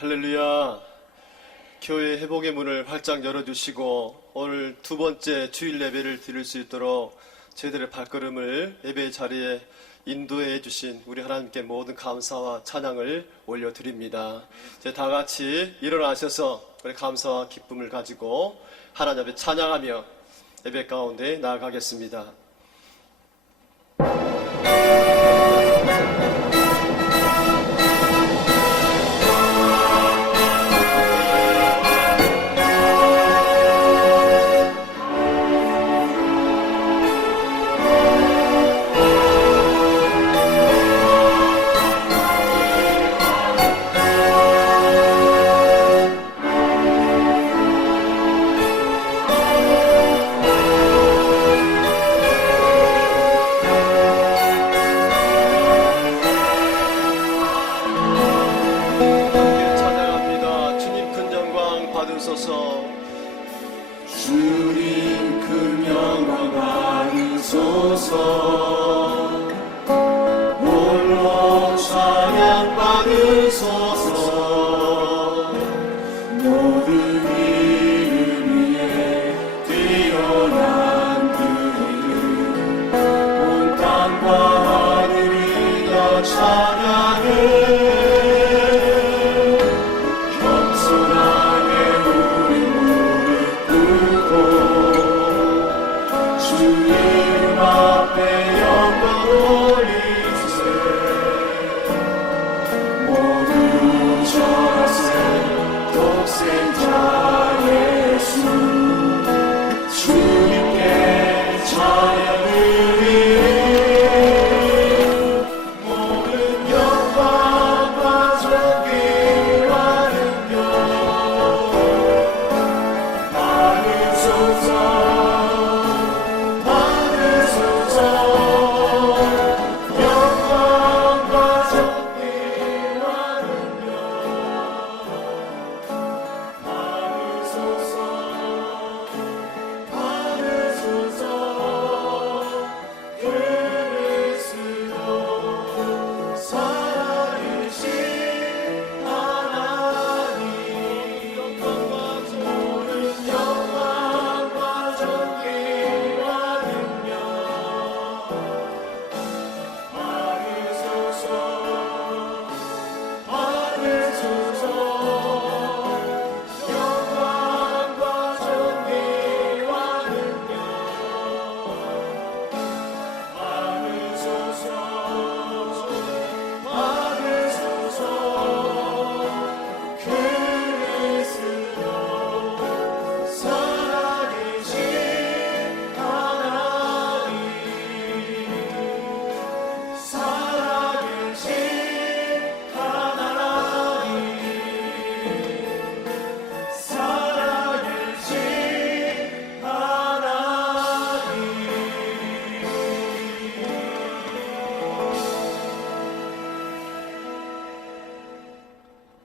할렐루야. 교회 회복의 문을 활짝 열어주시고 오늘 두 번째 주일 예배를 드릴 수 있도록 저희들의 발걸음을 예배 자리에 인도해 주신 우리 하나님께 모든 감사와 찬양을 올려드립니다. 이제 다 같이 일어나셔서 우리 감사와 기쁨을 가지고 하나님 앞에 찬양하며 예배 가운데 나아가겠습니다. 주님 큰 영광 받으소서. 홀로 찬양 받으소서. 모든 이름 위에 뛰어난 그 이름 온 땅과 하늘이 다 찬양해.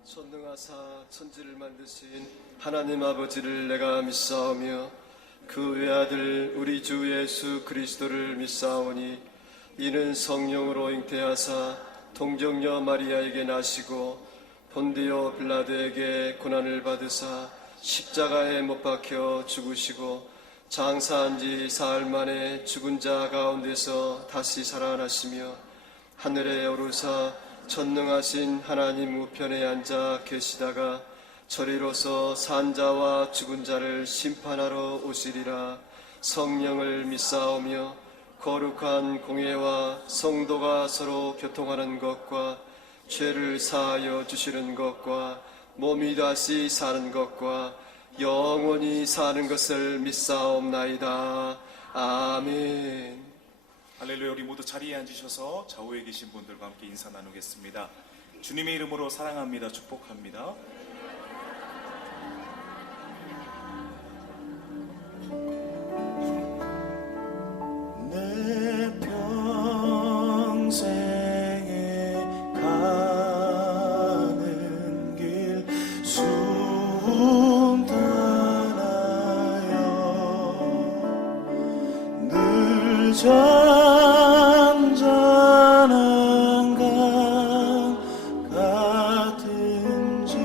전능하사 천지를 만드신 하나님 아버지를 내가 믿사오며 그 외아들 우리 주 예수 그리스도를 믿사오니 이는 성령으로 잉태하사 동정녀 마리아에게 나시고 본디오 빌라도에게 고난을 받으사 십자가에 못 박혀 죽으시고 장사한 지 사흘 만에 죽은 자 가운데서 다시 살아나시며 하늘에 오르사 전능하신 하나님 우편에 앉아 계시다가 저리로서 산자와 죽은 자를 심판하러 오시리라. 성령을 믿사오며 거룩한 공예와 성도가 서로 교통하는 것과 죄를 사하여 주시는 것과 몸이 다시 사는 것과 영원히 사는 것을 믿사옵나이다. 아멘. 할렐루야. 우리 모두 자리에 앉으셔서 좌우에 계신 분들과 함께 인사 나누겠습니다. 주님의 이름으로 사랑합니다. 축복합니다. 내 평생에 가는 길 순탄하여 늘 잔잔한 강 같은지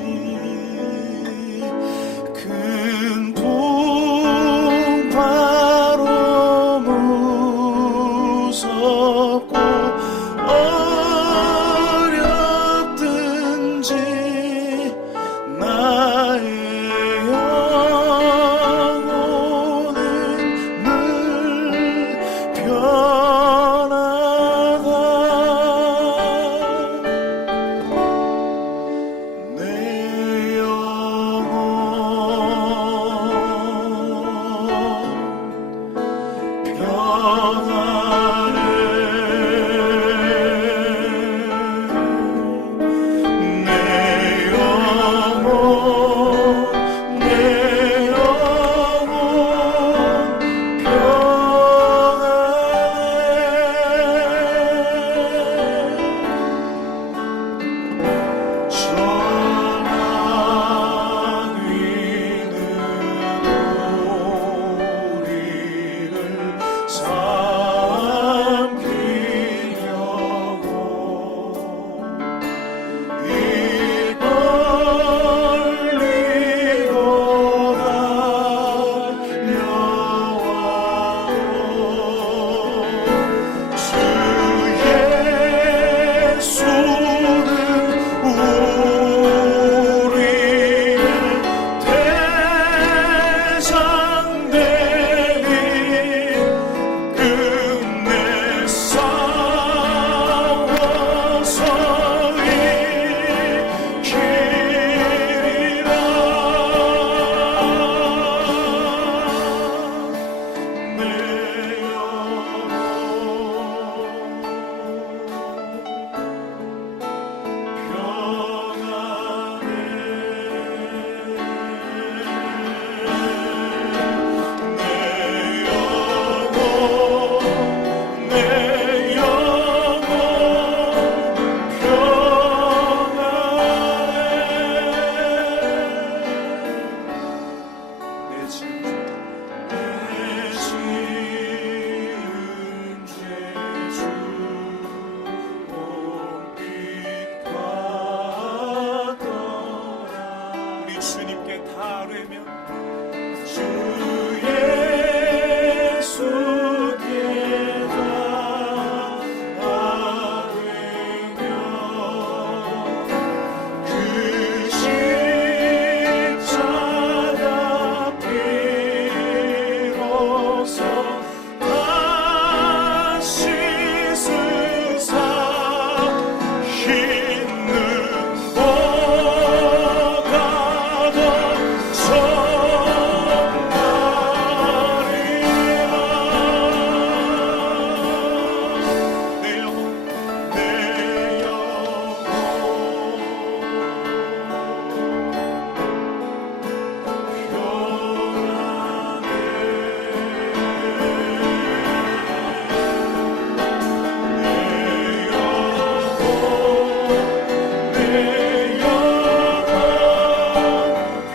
내 영혼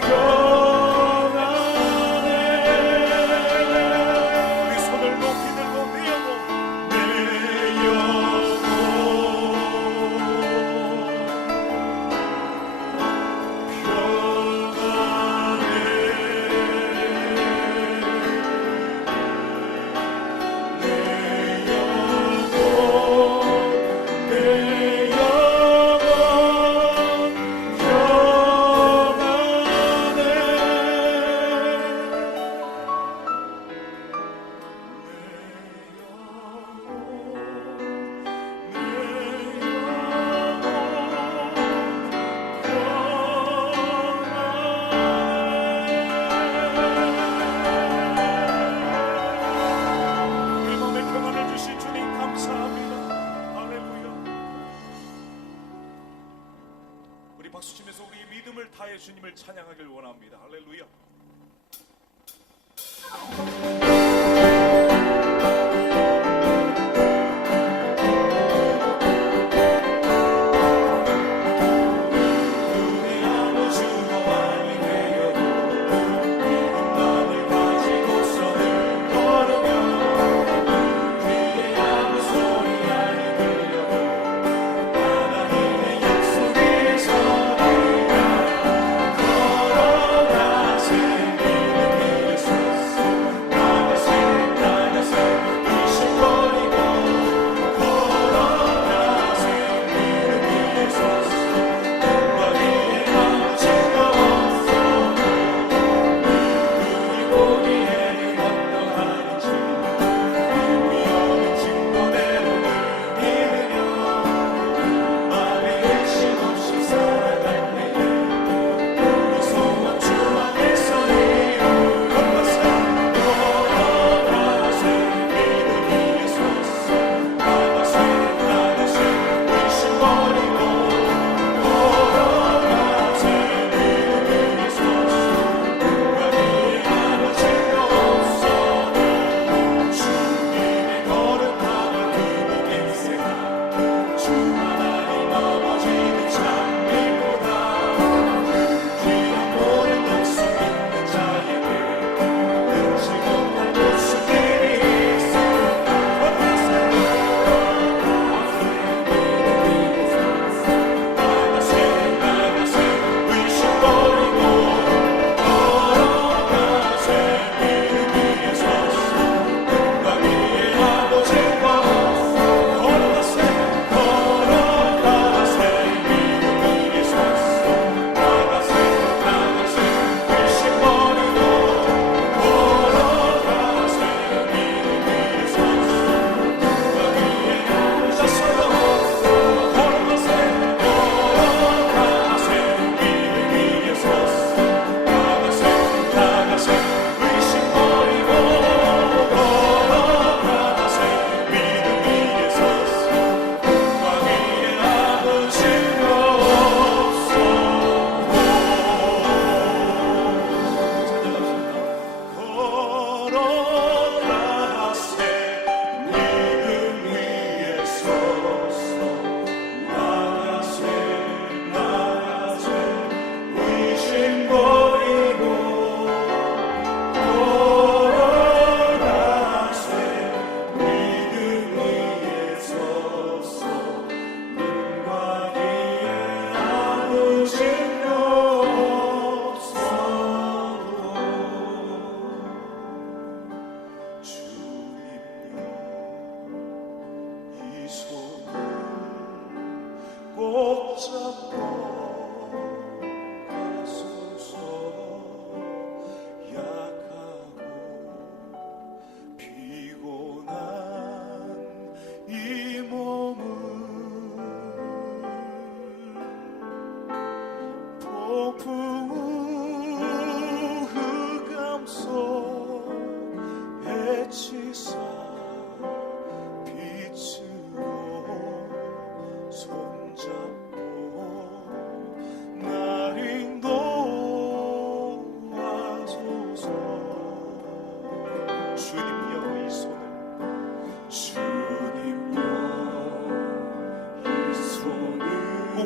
평안하네. 우리 손을 높이 들고 내 영혼 내 영혼 우리 마음에 평안을 주신 주님 감사합니다. 할렐루야. 우리 박수치면서 우리의 믿음을 다해 주님을 찬양하길 원합니다. 할렐루야. 우리 아무 주도 아니 되어도 이름만을 가지고서는 걸으며 귀에 아무 소리 아니 들려도 하나님의 약속에 서리라. 걸어가세 믿음 위에 섰어 나가세 의심 버리고 걸어가세 믿음 위에 섰어 위에 아무 증거 없어도 그리 보기에는 어떠한지 의미 없는 증거대로 늘 믿으며 맘에 의심 없이 살아갈래. 우리 소망 주 안에서 이루는 것은 걸어가세 믿음 위에 섰어 나가세 의심 버리고 걸어가세 믿음 위에 섰어 위에 아무 증거 없어도 주님의 거룩함을 두고 인생아 주 하나님 넘어지는 장미보다 귀한 모든 것을 믿는 자에게 능치 못할 모습들이 있을까. 나가세 의심 버리고 걸어가세 믿음 위에 섰어 위에 아무 증거 없어. 걸어가세 믿음 위에 섰어 나가세 의심 버리고 걸어가세 믿음 위에 섰어 위에 아무 증거 없어. 걸어가세 믿음 위에 섰어 나가세 의심 버리고 걸어가세 믿음 위에 섰어 위에 아무 증거 없어. 걸어가세 믿음 위에 섰어 나가세 의심 버리고 걸어가세 믿음 위에 섰어 눈과 귀에 아무 증거 없어도 주님여 이 손을 꼭 잡고 가소서. 약하고 피곤한 이 몸을 폭풍 흑암 속에 치사 빛으로 손잡고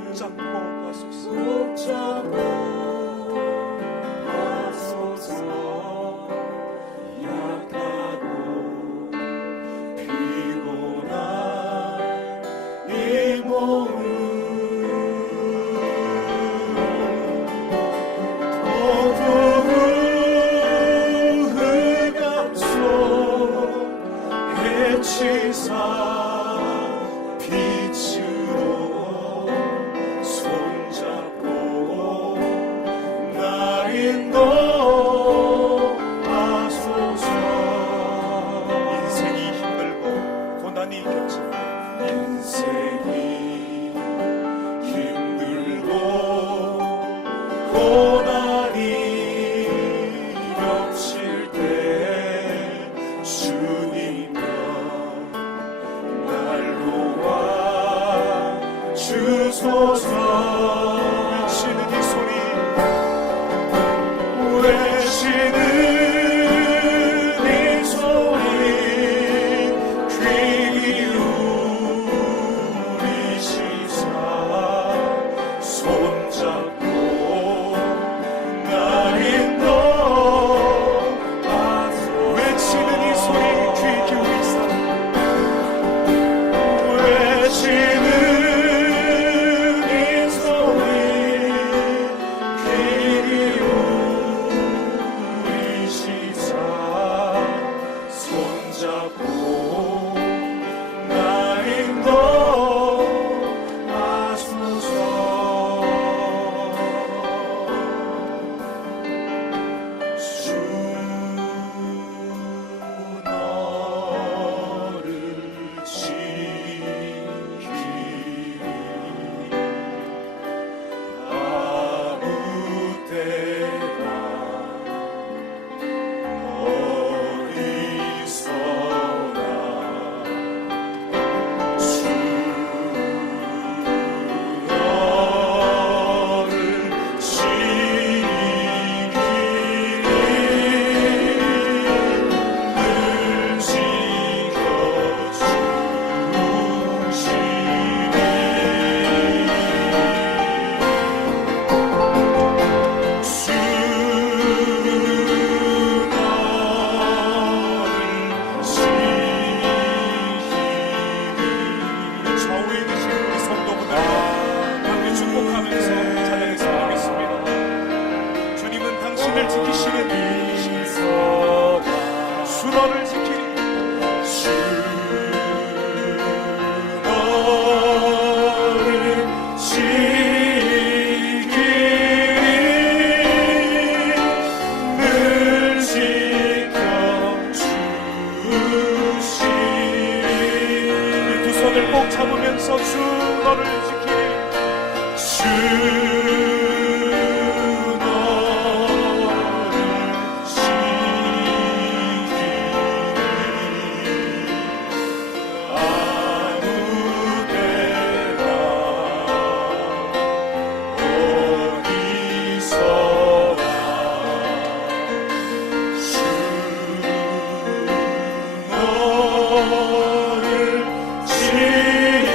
붙잡고 하소서. 약하고 피곤한 이 몸을 해치사 빛으로 손잡고 날 인도하소서. 인생이 힘들고 고난이 겹칠 때 인생이 힘들고 고난이 겹칠 때 주님과 날 도와주소서. 외치는 이 소리, 외치는 이 소리 귀 기울이시사 손잡고 날 인도하소서. 외치는 이 소리 귀 기울이사 외치는 이 소리 귀 기울이시사 손잡고 날 인도하소서. 주 너를 지키리 아무 때나 어디서나 주 너를 지키리 늘 좌우에 계신 우리 성도분들 함께 축복하면서 찬양했으면 하겠습니다. 주님은 당신을 지키시는 이이신 주 너를 지키리 주 너를 지키리 늘 지켜주시리. 두 손을 꼭 잡으면서 주 너를 지키리 주 너를 지키리 아무 데나 어디서나 주 너를 지키리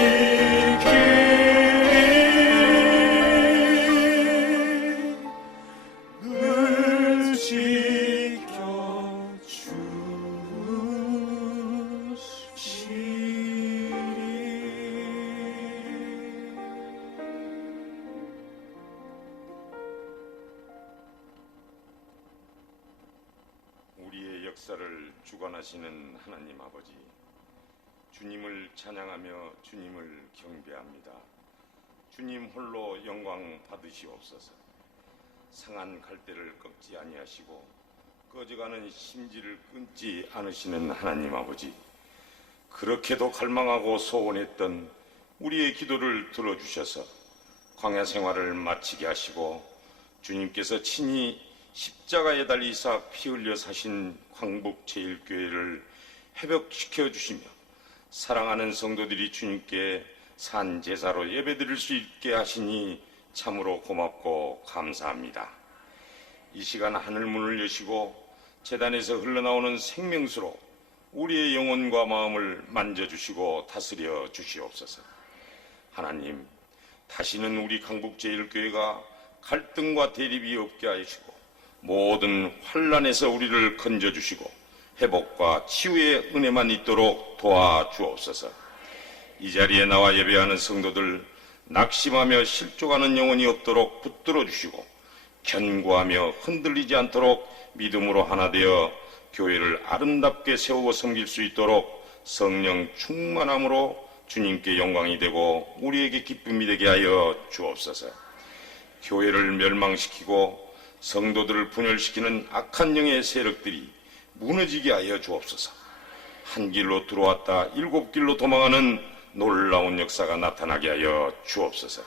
늘 지켜주시리. 우리의 역사를 주관하시는 하나님 아버지, 주님을 찬양하며 주님을 경배합니다. 주님 홀로 영광 받으시옵소서. 상한 갈대를 꺾지 아니하시고 꺼져가는 심지를 끊지 않으시는 하나님 아버지, 그렇게도 갈망하고 소원했던 우리의 기도를 들어주셔서 광야 생활을 마치게 하시고 주님께서 친히 십자가에 달리사 피 흘려 사신 광복 제1교회를 회복시켜 주시며 사랑하는 성도들이 주님께 산 제사로 예배드릴 수 있게 하시니 참으로 고맙고 감사합니다. 이 시간 하늘문을 여시고 제단에서 흘러나오는 생명수로 우리의 영혼과 마음을 만져주시고 다스려 주시옵소서. 하나님, 다시는 우리 강북제일교회가 갈등과 대립이 없게 하시고 모든 환난에서 우리를 건져주시고 회복과 치유의 은혜만 있도록 도와주옵소서. 이 자리에 나와 예배하는 성도들 낙심하며 실족하는 영혼이 없도록 붙들어 주시고 견고하며 흔들리지 않도록 믿음으로 하나 되어 교회를 아름답게 세우고 섬길 수 있도록 성령 충만함으로 주님께 영광이 되고 우리에게 기쁨이 되게 하여 주옵소서. 교회를 멸망시키고 성도들을 분열시키는 악한 영의 세력들이 무너지게 하여 주옵소서. 한 길로 들어왔다 일곱 길로 도망하는 놀라운 역사가 나타나게 하여 주옵소서.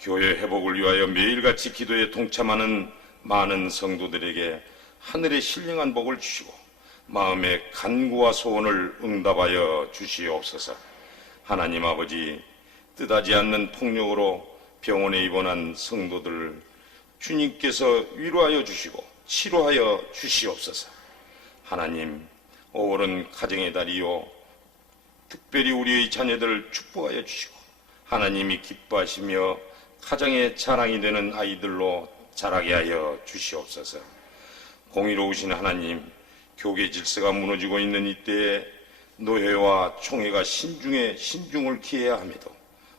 교회 회복을 위하여 매일같이 기도에 동참하는 많은 성도들에게 하늘의 신령한 복을 주시고 마음의 간구와 소원을 응답하여 주시옵소서. 하나님 아버지, 뜻하지 않는 폭력으로 병원에 입원한 성도들을 주님께서 위로하여 주시고 치료하여 주시옵소서. 하나님, 5월은 가정의 달이요 특별히 우리의 자녀들을 축복하여 주시고 하나님이 기뻐하시며 가정의 자랑이 되는 아이들로 자라게 하여 주시옵소서. 공의로우신 하나님, 교계 질서가 무너지고 있는 이때에 노회와 총회가 신중을 기해야 함에도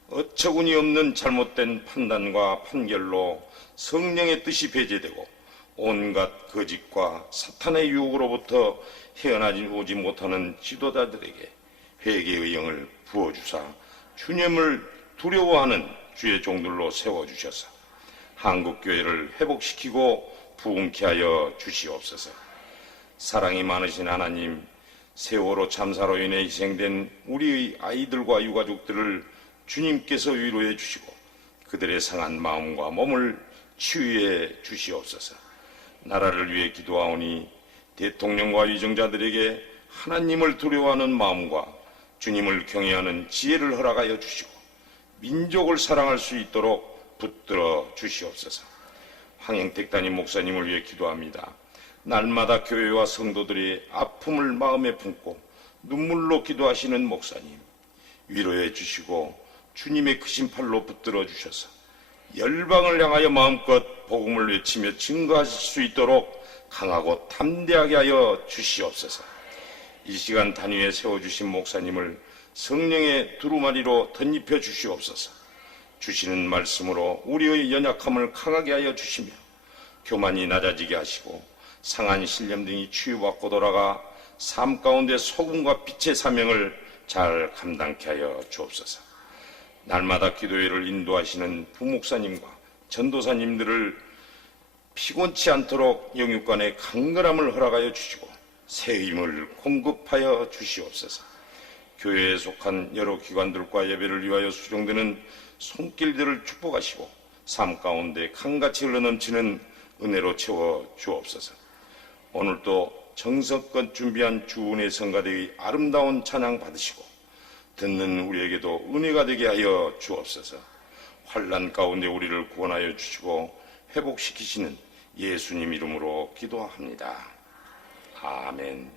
어처구니 없는 잘못된 판단과 판결로 성령의 뜻이 배제되고 온갖 거짓과 사탄의 유혹으로부터 헤어나지 오지 못하는 지도자들에게 회개의 영을 부어주사 주님을 두려워하는 주의 종들로 세워주셔서 한국교회를 회복시키고 부흥케 하여 주시옵소서. 사랑이 많으신 하나님, 세월호 참사로 인해 희생된 우리의 아이들과 유가족들을 주님께서 위로해 주시고 그들의 상한 마음과 몸을 치유해 주시옵소서. 나라를 위해 기도하오니 대통령과 위정자들에게 하나님을 두려워하는 마음과 주님을 경외하는 지혜를 허락하여 주시고 민족을 사랑할 수 있도록 붙들어 주시옵소서. 황영택 담임 목사님을 위해 기도합니다. 날마다 교회와 성도들의 아픔을 마음에 품고 눈물로 기도하시는 목사님, 위로해 주시고 주님의 크신 팔로 붙들어 주셔서 열방을 향하여 마음껏 복음을 외치며 증거하실 수 있도록 강하고 담대하게 하여 주시옵소서. 이 시간 단위에 세워주신 목사님을 성령의 두루마리로 덧입혀 주시옵소서. 주시는 말씀으로 우리의 연약함을 강하게 하여 주시며 교만이 낮아지게 하시고 상한 신념 등이 치유받고 돌아가 삶 가운데 소금과 빛의 사명을 잘 감당케 하여 주옵소서. 날마다 기도회를 인도하시는 부목사님과 전도사님들을 피곤치 않도록 영육간의 강건함을 허락하여 주시고 새 힘을 공급하여 주시옵소서. 교회에 속한 여러 기관들과 예배를 위하여 수종되는 손길들을 축복하시고 삶 가운데 강같이 흘러넘치는 은혜로 채워 주옵소서. 오늘도 정성껏 준비한 주은혜 성가대의 아름다운 찬양 받으시고 듣는 우리에게도 은혜가 되게 하여 주옵소서. 환난 가운데 우리를 구원하여 주시고 회복시키시는 예수님 이름으로 기도합니다. 아멘.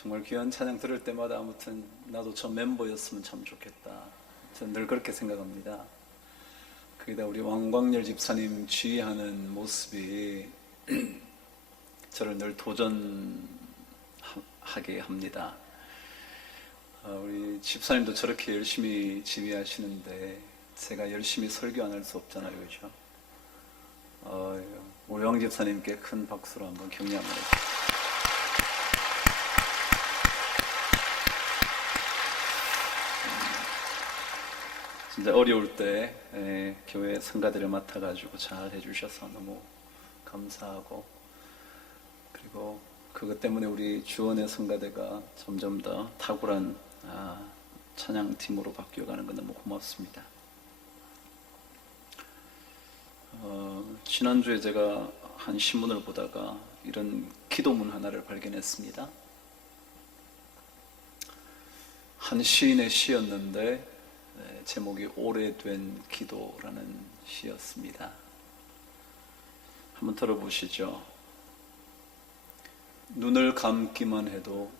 정말 귀한 찬양 들을 때마다 아무튼 나도 저 멤버였으면 참 좋겠다. 저는 늘 그렇게 생각합니다. 거기다 우리 왕광열 집사님 지휘하는 모습이 저를 늘 도전하게 합니다. 우리 집사님도 저렇게 열심히 지휘하시는데 제가 열심히 설교 안 할 수 없잖아요, 그렇죠? 우리 왕 집사님께 큰 박수로 한번 격려 한번 해주세요. 진짜 어려울 때 교회 성가대를 맡아가지고 잘 해주셔서 너무 감사하고, 그리고 그것 때문에 우리 주원의 성가대가 점점 더 탁월한 찬양팀으로 바뀌어가는 건 너무 고맙습니다. 지난주에 제가 한 신문을 보다가 이런 기도문 하나를 발견했습니다. 한 시인의 시였는데 제목이 오래된 기도라는 시였습니다. 한번 들어보시죠. 눈을 감기만 해도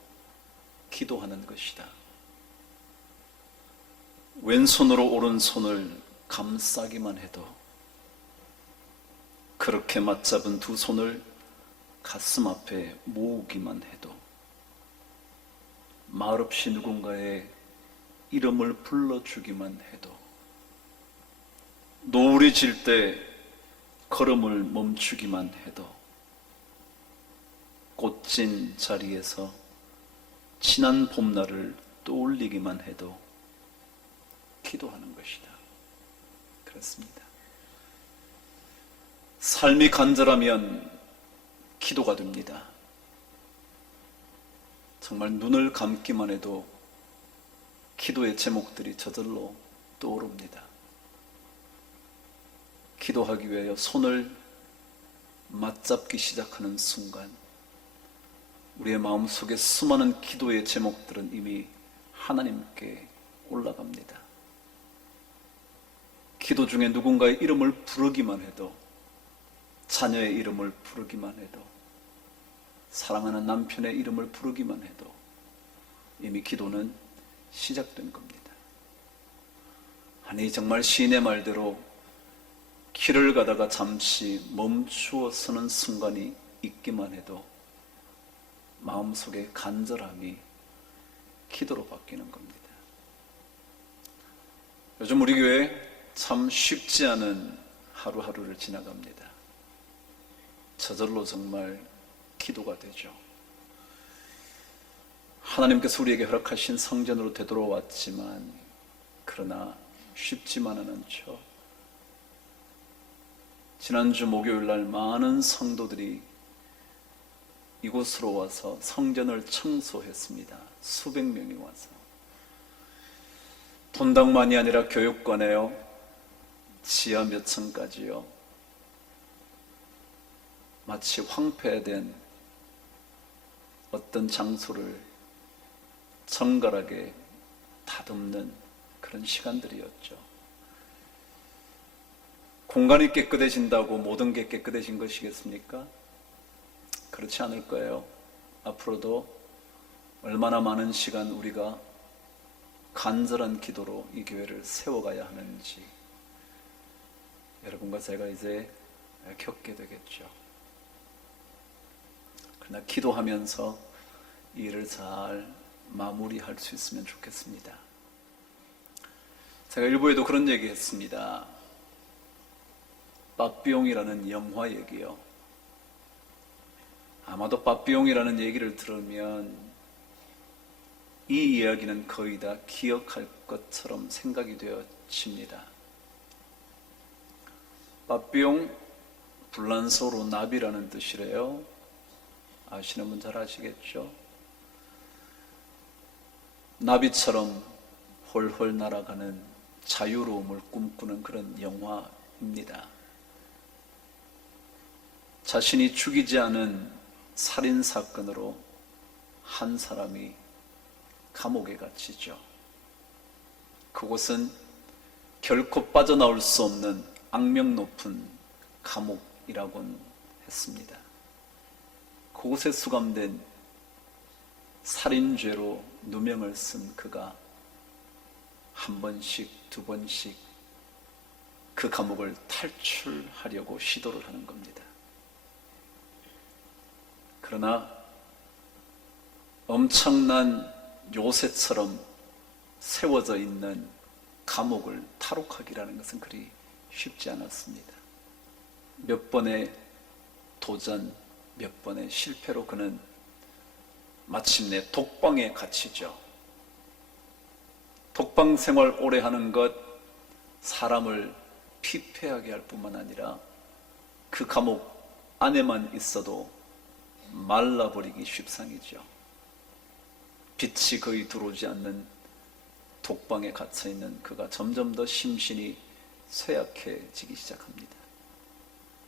기도하는 것이다. 왼손으로 오른손을 감싸기만 해도, 그렇게 맞잡은 두 손을 가슴 앞에 모으기만 해도, 말없이 누군가의 이름을 불러주기만 해도, 노을이 질 때 걸음을 멈추기만 해도, 꽃진 자리에서 지난 봄날을 떠올리기만 해도 기도하는 것이다. 그렇습니다. 삶이 간절하면 기도가 됩니다. 정말 눈을 감기만 해도 기도의 제목들이 저절로 떠오릅니다. 기도하기 위하여 손을 맞잡기 시작하는 순간 우리의 마음속에 수많은 기도의 제목들은 이미 하나님께 올라갑니다. 기도 중에 누군가의 이름을 부르기만 해도, 자녀의 이름을 부르기만 해도, 사랑하는 남편의 이름을 부르기만 해도 이미 기도는 시작된 겁니다. 아니, 정말 시인의 말대로 길을 가다가 잠시 멈추어 서는 순간이 있기만 해도 마음속의 간절함이 기도로 바뀌는 겁니다. 요즘 우리 교회 참 쉽지 않은 하루하루를 지나갑니다. 저절로 정말 기도가 되죠. 하나님께서 우리에게 허락하신 성전으로 되돌아왔지만, 그러나 쉽지만은 않죠. 지난주 목요일 날 많은 성도들이 이곳으로 와서 성전을 청소했습니다. 수백 명이 와서. 분당만이 아니라 교육관에요, 지하 몇 층까지요, 마치 황폐된 어떤 장소를 정갈하게 다듬는 그런 시간들이었죠. 공간이 깨끗해진다고 모든 게 깨끗해진 것이겠습니까? 그렇지 않을 거예요. 앞으로도 얼마나 많은 시간 우리가 간절한 기도로 이 교회를 세워가야 하는지 여러분과 제가 이제 겪게 되겠죠. 그러나 기도하면서 이 일을 잘 마무리할 수 있으면 좋겠습니다. 제가 일부에도 그런 얘기 했습니다. 빠삐용이라는 영화 얘기요. 아마도 빠삐용이라는 얘기를 들으면 이 이야기는 거의 다 기억할 것처럼 생각이 되어집니다. 빠삐용, 불란서로 나비라는 뜻이래요. 아시는 분 잘 아시겠죠? 나비처럼 홀홀 날아가는 자유로움을 꿈꾸는 그런 영화입니다. 자신이 죽이지 않은 살인사건으로 한 사람이 감옥에 갇히죠. 그곳은 결코 빠져나올 수 없는 악명 높은 감옥이라고는 했습니다. 그곳에 수감된 살인죄로 누명을 쓴 그가 한 번씩, 두 번씩 그 감옥을 탈출하려고 시도를 하는 겁니다. 그러나 엄청난 요새처럼 세워져 있는 감옥을 탈옥하기라는 것은 그리 쉽지 않았습니다. 몇 번의 도전, 몇 번의 실패로 그는 마침내 독방에 갇히죠. 독방 생활 오래 하는 것 사람을 피폐하게 할 뿐만 아니라 그 감옥 안에만 있어도 말라버리기 십상이죠. 빛이 거의 들어오지 않는 독방에 갇혀있는 그가 점점 더 심신이 쇠약해지기 시작합니다.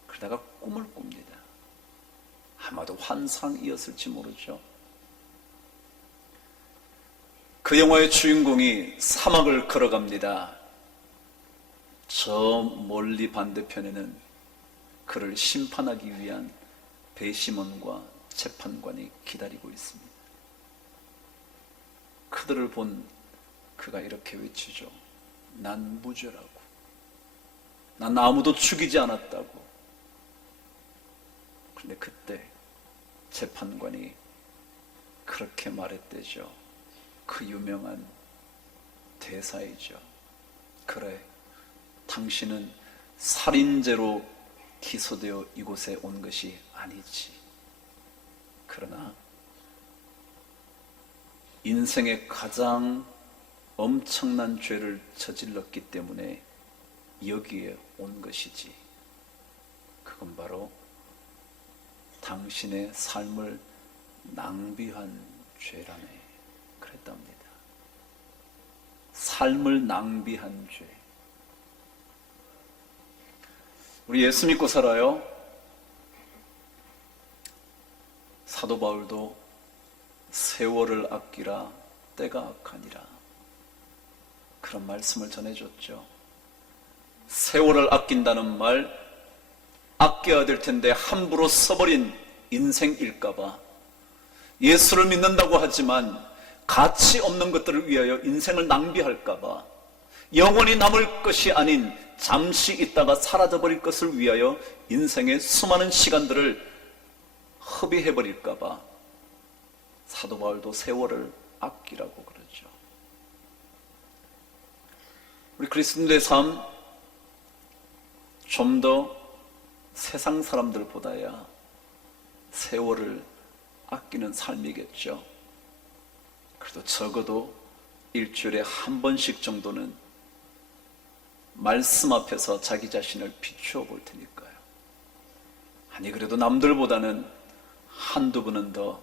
그러다가 꿈을 꿉니다. 아마도 환상이었을지 모르죠. 그 영화의 주인공이 사막을 걸어갑니다. 저 멀리 반대편에는 그를 심판하기 위한 배심원과 재판관이 기다리고 있습니다. 그들을 본 그가 이렇게 외치죠. 난 무죄라고. 난 아무도 죽이지 않았다고. 그런데 그때 재판관이 그렇게 말했대죠. 그 유명한 대사이죠. 그래, 당신은 살인죄로 기소되어 이곳에 온 것이 아니지. 그러나 인생의 가장 엄청난 죄를 저질렀기 때문에 여기에 온 것이지. 그건 바로 당신의 삶을 낭비한 죄라네. 그랬답니다. 삶을 낭비한 죄. 우리 예수 믿고 살아요. 사도 바울도 세월을 아끼라 때가 악하니라 그런 말씀을 전해줬죠. 세월을 아낀다는 말, 아껴야 될 텐데 함부로 써버린 인생일까봐, 예수를 믿는다고 하지만 가치 없는 것들을 위하여 인생을 낭비할까봐, 영원히 남을 것이 아닌 잠시 있다가 사라져버릴 것을 위하여 인생의 수많은 시간들을 허비해버릴까봐 사도 바울도 세월을 아끼라고 그러죠. 우리 그리스도인의 삶, 좀 더 세상 사람들보다야 세월을 아끼는 삶이겠죠. 그래도 적어도 일주일에 한 번씩 정도는 말씀 앞에서 자기 자신을 비추어 볼 테니까요. 아니 그래도 남들보다는 한두 번은 더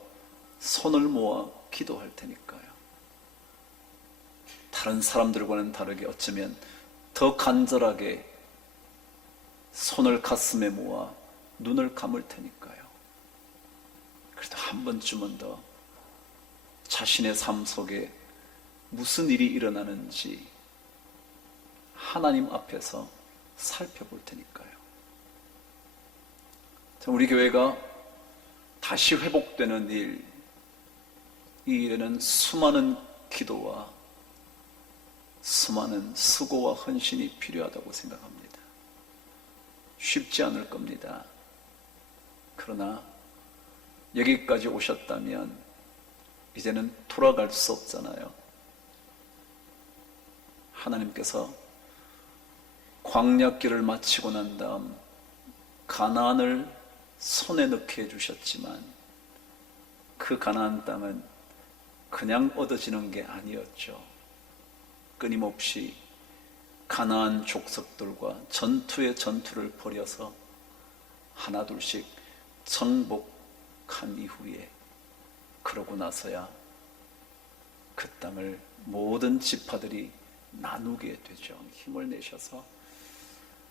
손을 모아 기도할 테니까요. 다른 사람들과는 다르게 어쩌면 더 간절하게 손을 가슴에 모아 눈을 감을 테니까요. 그래도 한 번쯤은 더 자신의 삶 속에 무슨 일이 일어나는지 하나님 앞에서 살펴볼 테니까요. 우리 교회가 다시 회복되는 일, 이 일에는 수많은 기도와 수많은 수고와 헌신이 필요하다고 생각합니다. 쉽지 않을 겁니다. 그러나 여기까지 오셨다면 이제는 돌아갈 수 없잖아요. 하나님께서 광야길을 마치고 난 다음 가나안을 손에 넣게 해주셨지만 그 가나안 땅은 그냥 얻어지는 게 아니었죠. 끊임없이 가나안 족속들과 전투의 전투를 벌여서 하나둘씩 정복한 이후에 그러고 나서야 그 땅을 모든 지파들이 나누게 되죠. 힘을 내셔서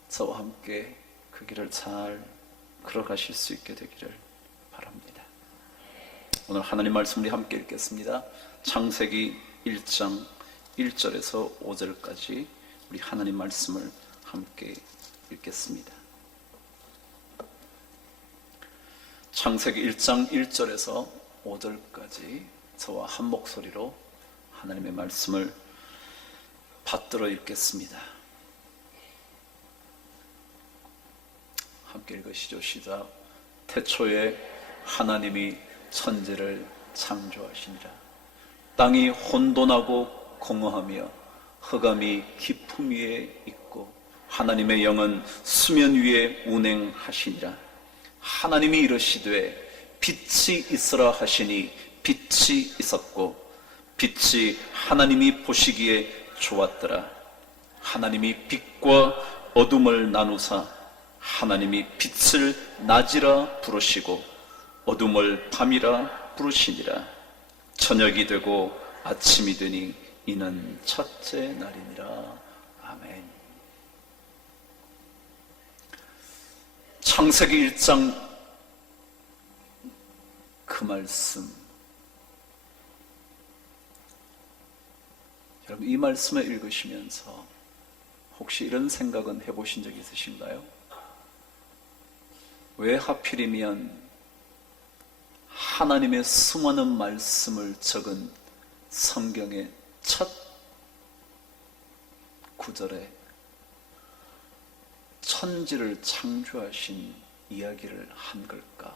저와 함께 그 길을 잘 걸어가실 수 있게 되기를 바랍니다. 오늘 하나님 말씀 우리 함께 읽겠습니다. 창세기 1장 1절에서 5절까지 우리 하나님 말씀을 함께 읽겠습니다. 창세기 1장 1절에서 5절까지 저와 한 목소리로 하나님의 말씀을 받들어 읽겠습니다. 함께 읽으시죠. 시작. 태초에 하나님이 천지를 창조하시니라. 땅이 혼돈하고 공허하며 흑암이 깊음 위에 있고 하나님의 영은 수면 위에 운행하시니라. 하나님이 이르시되 빛이 있으라 하시니 빛이 있었고 빛이 하나님이 보시기에 좋았더라. 하나님이 빛과 어둠을 나누사 하나님이 빛을 낮이라 부르시고 어둠을 밤이라 부르시니라. 저녁이 되고 아침이 되니 이는 첫째 날이니라. 아멘. 창세기 1장 그 말씀, 여러분 이 말씀을 읽으시면서 혹시 이런 생각은 해보신 적 있으신가요? 왜 하필이면 하나님의 수많은 말씀을 적은 성경의 첫 구절에 천지를 창조하신 이야기를 한 걸까?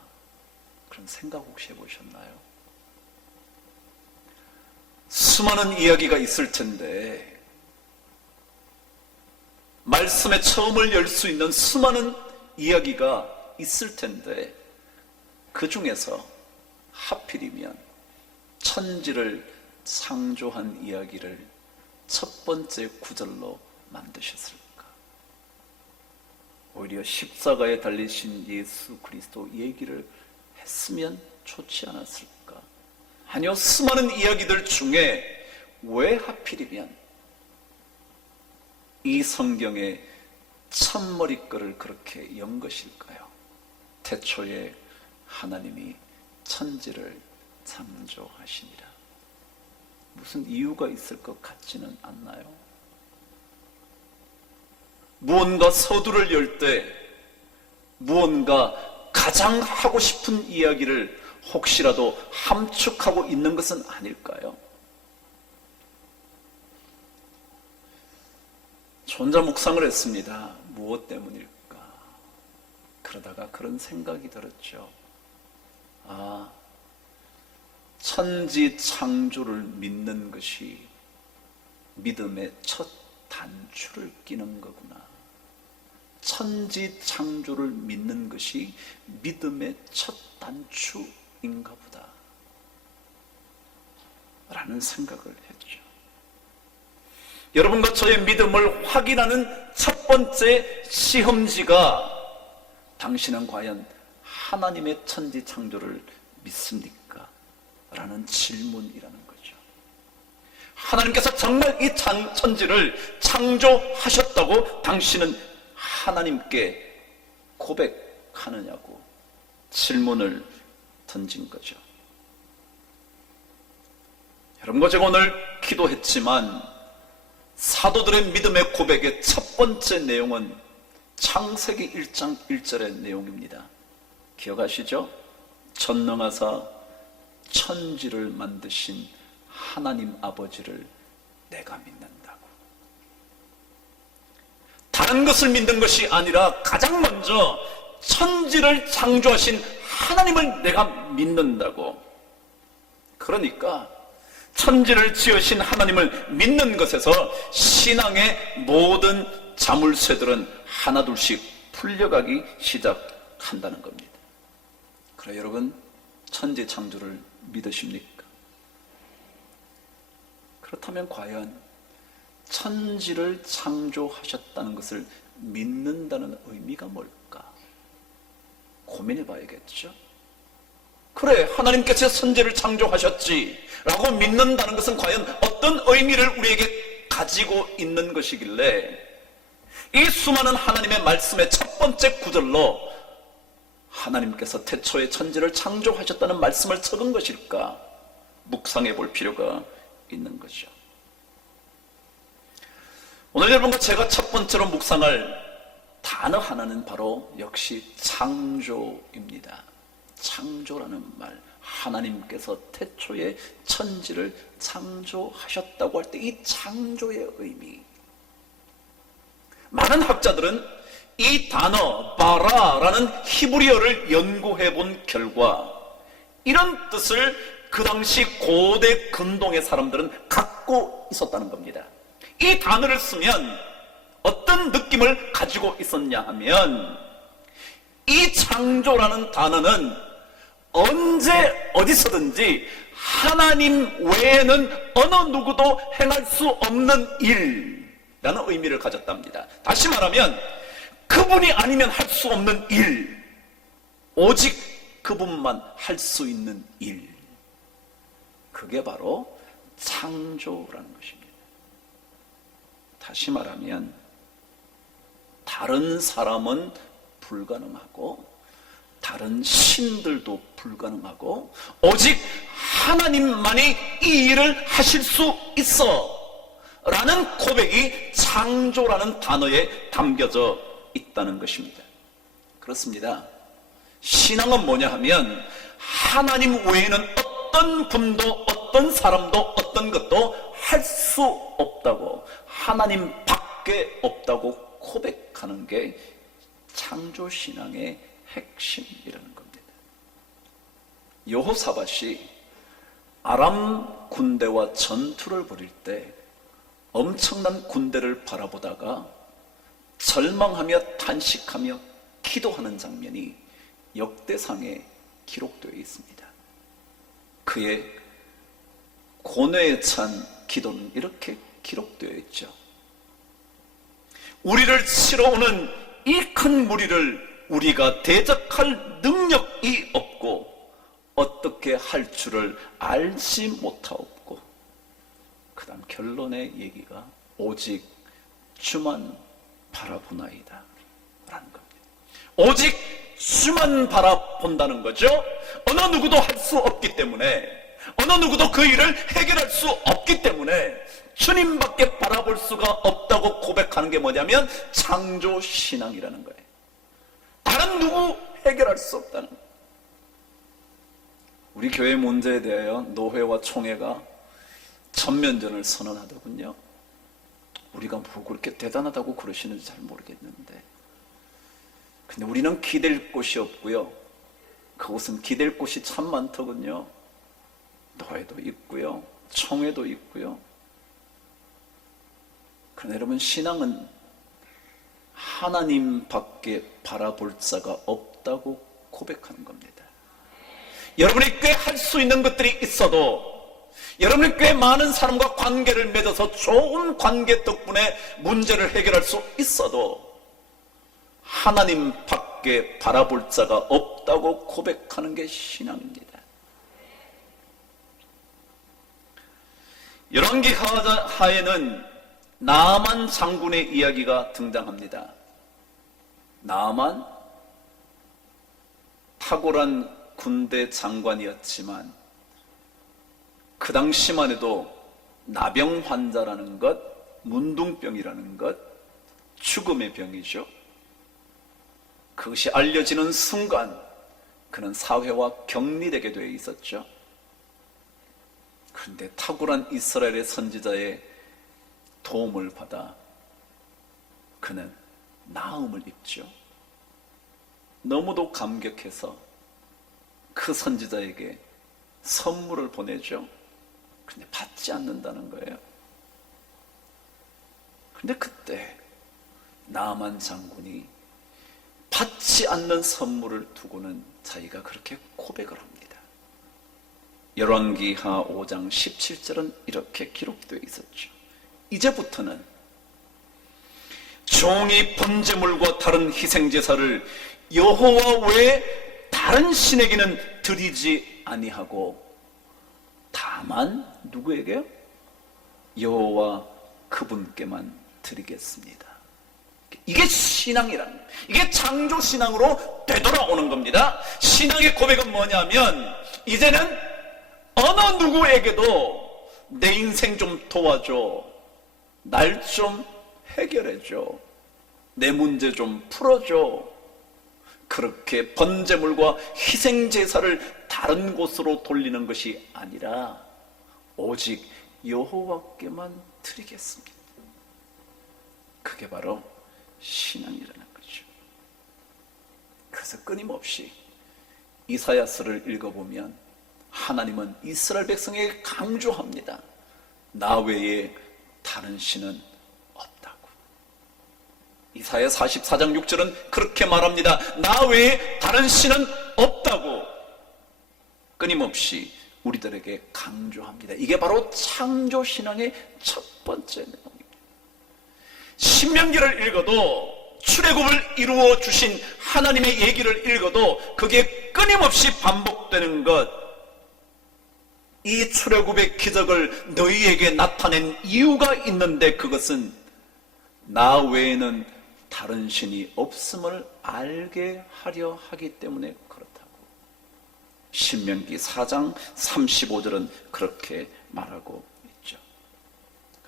그런 생각 혹시 해보셨나요? 수많은 이야기가 있을 텐데 말씀의 처음을 열 수 있는 수많은 이야기가 있을 텐데 그 중에서 하필이면 천지를 창조한 이야기를 첫 번째 구절로 만드셨을까? 오히려 십자가에 달리신 예수 그리스도 얘기를 했으면 좋지 않았을까? 아니요, 수많은 이야기들 중에 왜 하필이면 이 성경의 첫머리글을 그렇게 연 것일까요? 태초에 하나님이 천지를 창조하시니라. 무슨 이유가 있을 것 같지는 않나요? 무언가 서두를 열 때 무언가 가장 하고 싶은 이야기를 혹시라도 함축하고 있는 것은 아닐까요? 저 혼자 묵상을 했습니다. 무엇 때문일까? 그러다가 그런 생각이 들었죠. 천지 창조를 믿는 것이 믿음의 첫 단추를 끼는 거구나. 천지 창조를 믿는 것이 믿음의 첫 단추인가 보다 라는 생각을 했죠. 여러분과 저의 믿음을 확인하는 첫 번째 시험지가 당신은 과연 하나님의 천지 창조를 믿습니까? 라는 질문이라는 거죠. 하나님께서 정말 이 천지를 창조하셨다고 당신은 하나님께 고백하느냐고 질문을 던진 거죠. 여러분과 제가 오늘 기도했지만 사도들의 믿음의 고백의 첫 번째 내용은 창세기 1장 1절의 내용입니다. 기억하시죠? 전능하사 천지를 만드신 하나님 아버지를 내가 믿는다고. 다른 것을 믿는 것이 아니라 가장 먼저 천지를 창조하신 하나님을 내가 믿는다고. 그러니까 천지를 지으신 하나님을 믿는 것에서 신앙의 모든 자물쇠들은 하나둘씩 풀려가기 시작한다는 겁니다. 그래 여러분, 천지 창조를 믿으십니까? 그렇다면 과연 천지를 창조하셨다는 것을 믿는다는 의미가 뭘까? 고민해 봐야겠죠. 그래, 하나님께서 천지를 창조하셨지 라고 믿는다는 것은 과연 어떤 의미를 우리에게 가지고 있는 것이길래 이 수많은 하나님의 말씀의 첫 번째 구절로 하나님께서 태초에 천지를 창조하셨다는 말씀을 적은 것일까? 묵상해 볼 필요가 있는 거죠. 오늘 여러분과 제가 첫 번째로 묵상할 단어 하나는 바로 역시 창조입니다. 창조라는 말, 하나님께서 태초에 천지를 창조하셨다고 할 때 이 창조의 의미, 많은 학자들은 이 단어 바라라는 히브리어를 연구해 본 결과 이런 뜻을 그 당시 고대 근동의 사람들은 갖고 있었다는 겁니다. 이 단어를 쓰면 어떤 느낌을 가지고 있었냐 하면, 이 창조라는 단어는 언제 어디서든지 하나님 외에는 어느 누구도 행할 수 없는 일이라는 의미를 가졌답니다. 다시 말하면 그분이 아니면 할 수 없는 일, 오직 그분만 할 수 있는 일, 그게 바로 창조라는 것입니다. 다시 말하면 다른 사람은 불가능하고 다른 신들도 불가능하고 오직 하나님만이 이 일을 하실 수 있어 라는 고백이 창조라는 단어에 담겨져 있다는 것입니다. 그렇습니다. 신앙은 뭐냐 하면 하나님 외에는 어떤 분도 어떤 사람도 어떤 것도 할 수 없다고, 하나님 밖에 없다고 고백하는 게 창조신앙의 핵심이라는 겁니다. 여호사밧이 아람 군대와 전투를 벌일 때 엄청난 군대를 바라보다가 절망하며 탄식하며 기도하는 장면이 역대상에 기록되어 있습니다. 그의 고뇌에 찬 기도는 이렇게 기록되어 있죠. 우리를 치러 오는 이 큰 무리를 우리가 대적할 능력이 없고 어떻게 할 줄을 알지 못하옵고, 그 다음 결론의 얘기가 오직 주만 바라보나이다 라는 겁니다. 오직 주만 바라본다는 거죠. 어느 누구도 할 수 없기 때문에, 어느 누구도 그 일을 해결할 수 없기 때문에 주님밖에 바라볼 수가 없다고 고백하는 게 뭐냐면 창조신앙이라는 거예요. 다른 누구 해결할 수 없다는 거예요. 우리 교회 문제에 대하여 노회와 총회가 전면전을 선언하더군요. 우리가 뭐 그렇게 대단하다고 그러시는지 잘 모르겠는데, 근데 우리는 기댈 곳이 없고요, 그곳은 기댈 곳이 참 많더군요. 노회도 있고요, 총회도 있고요. 그러나 여러분, 신앙은 하나님밖에 바라볼 자가 없다고 고백하는 겁니다. 여러분이 꽤 할 수 있는 것들이 있어도, 여러분이 꽤 많은 사람과 관계를 맺어서 좋은 관계 덕분에 문제를 해결할 수 있어도 하나님밖에 바라볼 자가 없다고 고백하는 게 신앙입니다. 열왕기 하에는 나아만 장군의 이야기가 등장합니다. 나아만 탁월한 군대 장관이었지만 그 당시만 해도 나병 환자라는 것, 문둥병이라는 것, 죽음의 병이죠. 그것이 알려지는 순간 그는 사회와 격리되게 되어 있었죠. 그런데 탁월한 이스라엘의 선지자의 도움을 받아 그는 나음을 입죠. 너무도 감격해서 그 선지자에게 선물을 보내죠. 근데 받지 않는다는 거예요. 근데 그때 나아만 장군이 받지 않는 선물을 두고는 자기가 그렇게 고백을 합니다. 열왕기하 5장 17절은 이렇게 기록되어 있었죠. 이제부터는 종이 번제물과 다른 희생제사를 여호와 외에 다른 신에게는 드리지 아니하고 다만 누구에게? 여호와 그분께만 드리겠습니다. 이게 신앙이라는 거예요. 이게 창조신앙으로 되돌아오는 겁니다. 신앙의 고백은 뭐냐면 이제는 어느 누구에게도 내 인생 좀 도와줘, 날 좀 해결해줘, 내 문제 좀 풀어줘, 그렇게 번제물과 희생제사를 다른 곳으로 돌리는 것이 아니라 오직 여호와께만 드리겠습니다. 그게 바로 신앙이라는 거죠. 그래서 끊임없이 이사야서를 읽어보면 하나님은 이스라엘 백성에게 강조합니다. 나 외에 다른 신은 없다고. 이사야 44장 6절은 그렇게 말합니다. 나 외에 다른 신은 없다고 끊임없이 우리들에게 강조합니다. 이게 바로 창조신앙의 첫 번째 내용입니다. 신명기를 읽어도 출애굽을 이루어 주신 하나님의 얘기를 읽어도 그게 끊임없이 반복되는 것, 이 출애굽의 기적을 너희에게 나타낸 이유가 있는데 그것은 나 외에는 다른 신이 없음을 알게 하려 하기 때문에 그렇다고. 신명기 4장 35절은 그렇게 말하고 있죠.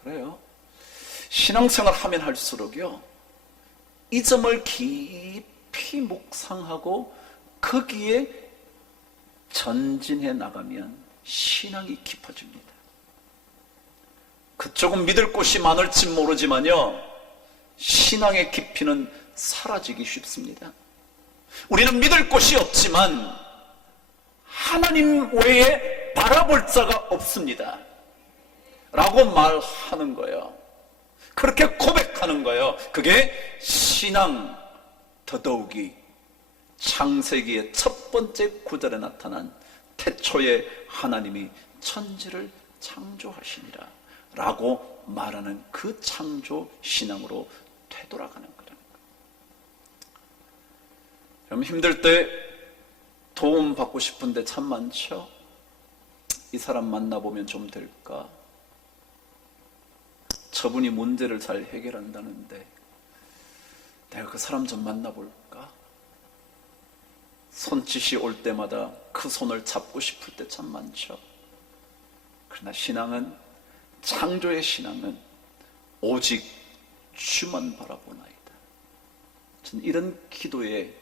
그래요. 신앙생활 하면 할수록요, 이 점을 깊이 묵상하고 거기에 전진해 나가면 신앙이 깊어집니다. 그쪽은 믿을 곳이 많을지 모르지만요, 신앙의 깊이는 사라지기 쉽습니다. 우리는 믿을 곳이 없지만 하나님 외에 바라볼 자가 없습니다 라고 말하는 거예요. 그렇게 고백하는 거예요. 그게 신앙, 더더욱이 창세기의 첫 번째 구절에 나타난 태초에 하나님이 천지를 창조하시니라 라고 말하는 그 창조 신앙으로 되돌아가는 거라는 거예요. 여러분, 힘들 때 도움 받고 싶은데 참 많죠? 이 사람 만나보면 좀 될까? 저분이 문제를 잘 해결한다는데 내가 그 사람 좀 만나볼까? 손짓이 올 때마다 그 손을 잡고 싶을 때 참 많죠. 그러나 신앙은, 창조의 신앙은 오직 주만 바라보나이다. 저는 이런 기도의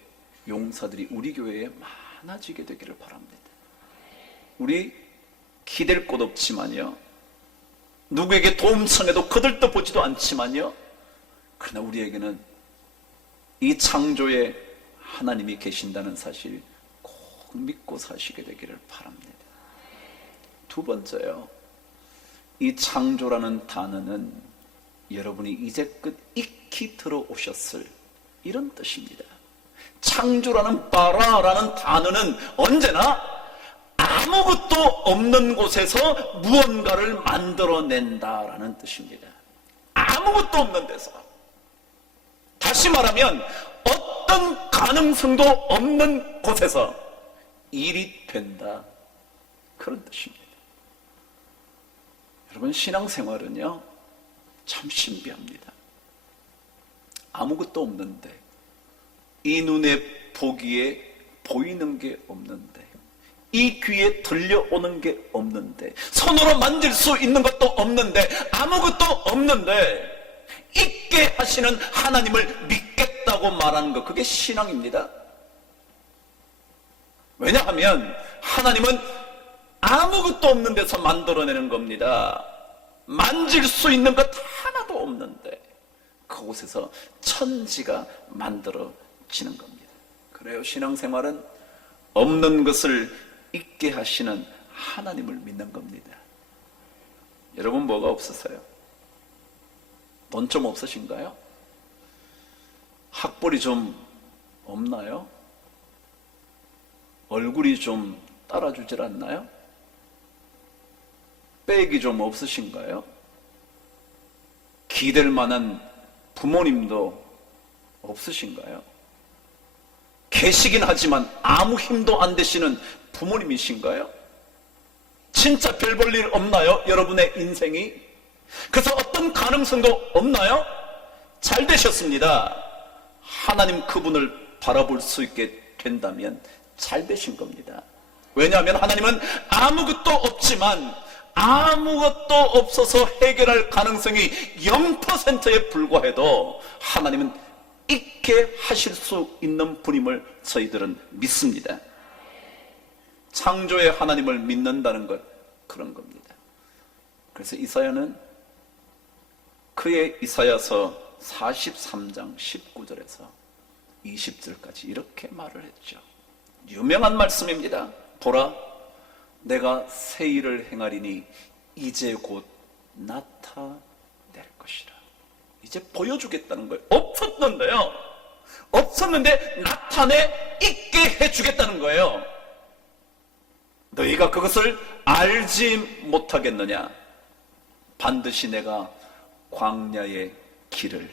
용사들이 우리 교회에 많아지게 되기를 바랍니다. 우리 기댈 곳 없지만요, 누구에게 도움 청해도 거들떠 보지도 않지만요, 그러나 우리에게는 이 창조에 하나님이 계신다는 사실 꼭 믿고 사시게 되기를 바랍니다. 두 번째요, 이 창조라는 단어는 여러분이 이제껏 익히 들어오셨을 이런 뜻입니다. 창조라는 바라라는 단어는 언제나 아무것도 없는 곳에서 무언가를 만들어낸다라는 뜻입니다. 아무것도 없는 데서. 다시 말하면 어떤 가능성도 없는 곳에서 일이 된다, 그런 뜻입니다. 여러분, 신앙생활은요 참 신비합니다. 아무것도 없는데, 이 눈에 보기에 보이는 게 없는데, 이 귀에 들려오는 게 없는데, 손으로 만질 수 있는 것도 없는데, 아무것도 없는데 있게 하시는 하나님을 믿겠다고 말하는 것, 그게 신앙입니다. 왜냐하면 하나님은 아무것도 없는 데서 만들어내는 겁니다. 만질 수 있는 것 하나도 없는데 그곳에서 천지가 만들어지는 겁니다. 그래요, 신앙생활은 없는 것을 있게 하시는 하나님을 믿는 겁니다. 여러분, 뭐가 없으세요? 돈 좀 없으신가요? 학벌이 좀 없나요? 얼굴이 좀 따라주질 않나요? 백이 좀 없으신가요? 기댈 만한 부모님도 없으신가요? 계시긴 하지만 아무 힘도 안 되시는 부모님이신가요? 진짜 별 볼 일 없나요? 여러분의 인생이? 그래서 어떤 가능성도 없나요? 잘 되셨습니다. 하나님 그분을 바라볼 수 있게 된다면 잘 되신 겁니다. 왜냐하면 하나님은 아무것도 없지만 아무것도 없어서 해결할 가능성이 0%에 불과해도 하나님은 있게 하실 수 있는 분임을 저희들은 믿습니다. 창조의 하나님을 믿는다는 것, 그런 겁니다. 그래서 이사야는 그의 이사야서 43장 19절에서 20절까지 이렇게 말을 했죠. 유명한 말씀입니다. 보라, 내가 새 일을 행하리니 이제 곧 나타낼 것이라. 이제 보여주겠다는 거예요. 없었는데요. 없었는데 나타내 있게 해주겠다는 거예요. 너희가 그것을 알지 못하겠느냐? 반드시 내가 광야의 길을,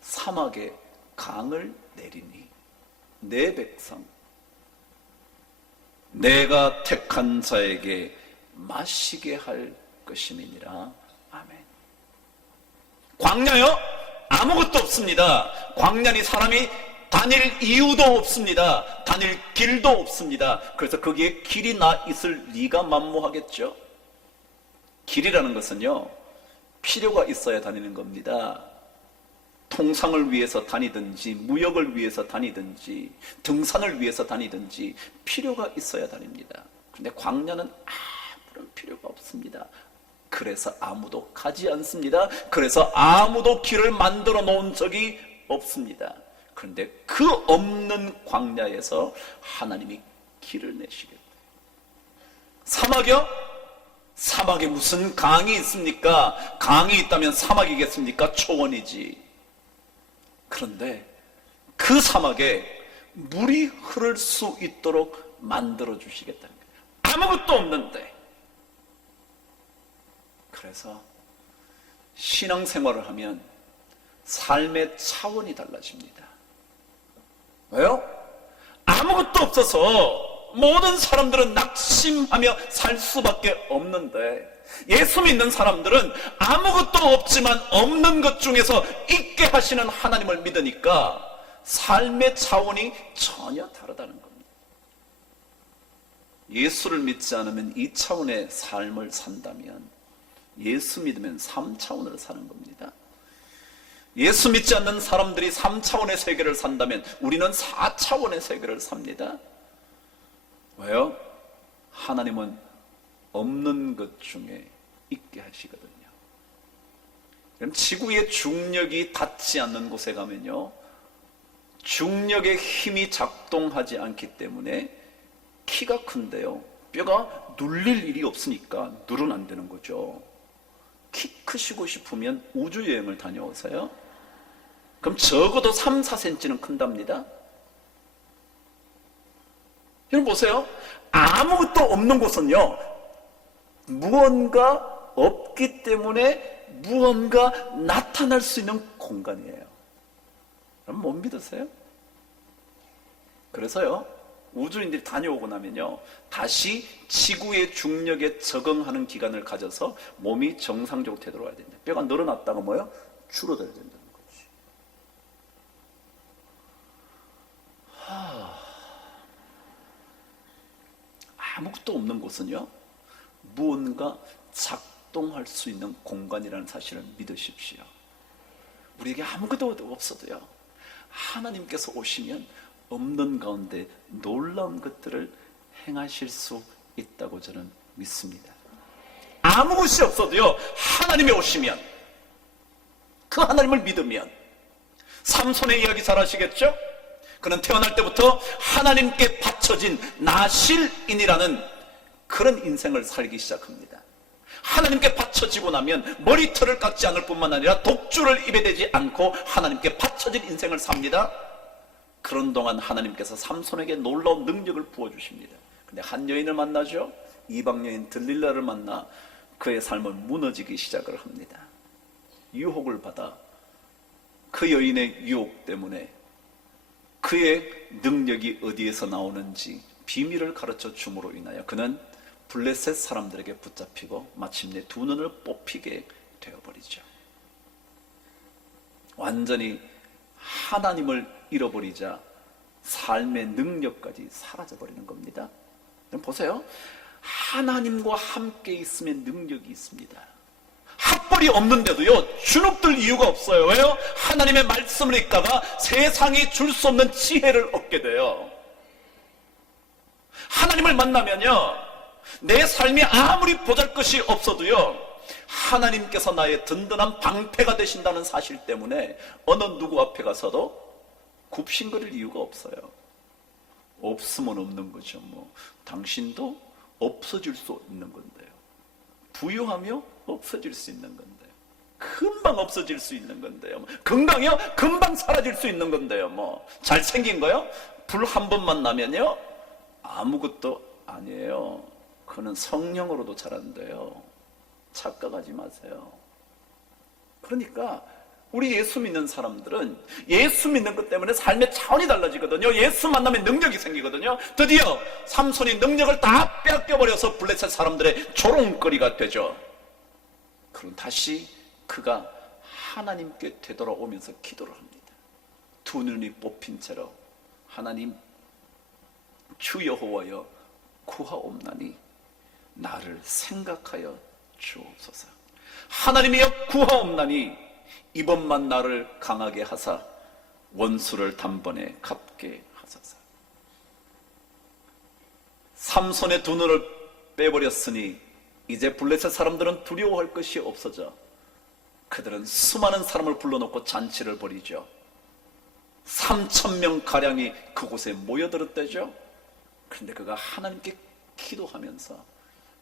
사막의 강을 내리니 내 백성, 내가 택한 자에게 마시게 할 것임이니라. 아멘. 광야요? 아무것도 없습니다. 광야니 사람이 다닐 이유도 없습니다. 다닐 길도 없습니다. 그래서 거기에 길이 나 있을 리가 만무하겠죠. 길이라는 것은요, 필요가 있어야 다니는 겁니다. 통상을 위해서 다니든지, 무역을 위해서 다니든지, 등산을 위해서 다니든지 필요가 있어야 다닙니다. 그런데 광야는 아무런 필요가 없습니다. 그래서 아무도 가지 않습니다. 그래서 아무도 길을 만들어 놓은 적이 없습니다. 그런데 그 없는 광야에서 하나님이 길을 내시겠다. 사막이요? 사막에 무슨 강이 있습니까? 강이 있다면 사막이겠습니까? 초원이지. 그런데 그 사막에 물이 흐를 수 있도록 만들어 주시겠다는 거예요. 아무것도 없는데. 그래서 신앙생활을 하면 삶의 차원이 달라집니다. 왜요? 아무것도 없어서 모든 사람들은 낙심하며 살 수밖에 없는데, 예수 믿는 사람들은 아무것도 없지만 없는 것 중에서 있게 하시는 하나님을 믿으니까 삶의 차원이 전혀 다르다는 겁니다. 예수를 믿지 않으면 2차원의 삶을 산다면, 예수 믿으면 3차원으로 사는 겁니다. 예수 믿지 않는 사람들이 3차원의 세계를 산다면 우리는 4차원의 세계를 삽니다. 왜요? 하나님은 없는 것 중에 있게 하시거든요. 그럼 지구의 중력이 닿지 않는 곳에 가면요, 중력의 힘이 작동하지 않기 때문에 키가 큰데요, 뼈가 눌릴 일이 없으니까 누른 안 되는 거죠. 키 크시고 싶으면 우주여행을 다녀오세요. 그럼 적어도 3, 4cm는 큰답니다. 여러분 보세요. 아무것도 없는 곳은요, 무언가 없기 때문에 무언가 나타날 수 있는 공간이에요. 그럼 못 믿으세요? 그래서요, 우주인들이 다녀오고 나면요, 다시 지구의 중력에 적응하는 기간을 가져서 몸이 정상적으로 되돌아야 된다. 뼈가 늘어났다가 뭐요? 줄어들어야 된다는 거지. 아무것도 없는 곳은요, 무언가 작동할 수 있는 공간이라는 사실을 믿으십시오. 우리에게 아무것도 없어도요, 하나님께서 오시면 없는 가운데 놀라운 것들을 행하실 수 있다고 저는 믿습니다. 아무것이 없어도요, 하나님이 오시면, 그 하나님을 믿으면, 삼손의 이야기 잘 아시겠죠? 그는 태어날 때부터 하나님께 바쳐진 나실인이라는 그런 인생을 살기 시작합니다. 하나님께 바쳐지고 나면 머리털을 깎지 않을 뿐만 아니라 독주를 입에 대지 않고 하나님께 바쳐진 인생을 삽니다. 그런 동안 하나님께서 삼손에게 놀라운 능력을 부어주십니다. 근데 한 여인을 만나죠. 이방 여인 들릴라를 만나 그의 삶은 무너지기 시작을 합니다. 유혹을 받아 그 여인의 유혹 때문에 그의 능력이 어디에서 나오는지 비밀을 가르쳐 줌으로 인하여 그는 블레셋 사람들에게 붙잡히고 마침내 두 눈을 뽑히게 되어버리죠. 완전히 하나님을 잃어버리자 삶의 능력까지 사라져버리는 겁니다. 그럼 보세요. 하나님과 함께 있으면 능력이 있습니다. 핫벌이 없는데도요, 주눅들 이유가 없어요. 왜요? 하나님의 말씀을 읽다가 세상이 줄 수 없는 지혜를 얻게 돼요. 하나님을 만나면요, 내 삶이 아무리 보잘것이 없어도요, 하나님께서 나의 든든한 방패가 되신다는 사실 때문에 어느 누구 앞에 가서도 굽신거릴 이유가 없어요. 없으면 없는 거죠. 뭐 당신도 없어질 수 있는 건데요. 부유하며 없어질 수 있는 건데요. 금방 없어질 수 있는 건데요. 건강이요, 금방 사라질 수 있는 건데요. 뭐 잘생긴 거요, 불 한 번만 나면요, 아무것도 아니에요. 그는 성령으로도 잘 안 돼요. 착각하지 마세요. 그러니까 우리 예수 믿는 사람들은 예수 믿는 것 때문에 삶의 차원이 달라지거든요. 예수 만나면 능력이 생기거든요. 드디어 삼손이 능력을 다 뺏겨버려서 블레셋 사람들의 조롱거리가 되죠. 그럼 다시 그가 하나님께 되돌아오면서 기도를 합니다. 두 눈이 뽑힌 채로 하나님, 주 여호와여 구하옵나니 나를 생각하여 주옵소서. 하나님이여 구하옵나니 이번만 나를 강하게 하사 원수를 단번에 갚게 하소서. 삼손의 두 눈을 빼버렸으니 이제 블레셋 사람들은 두려워할 것이 없어져 그들은 수많은 사람을 불러놓고 잔치를 벌이죠. 3,000명 가량이 그곳에 모여들었대죠. 그런데 그가 하나님께 기도하면서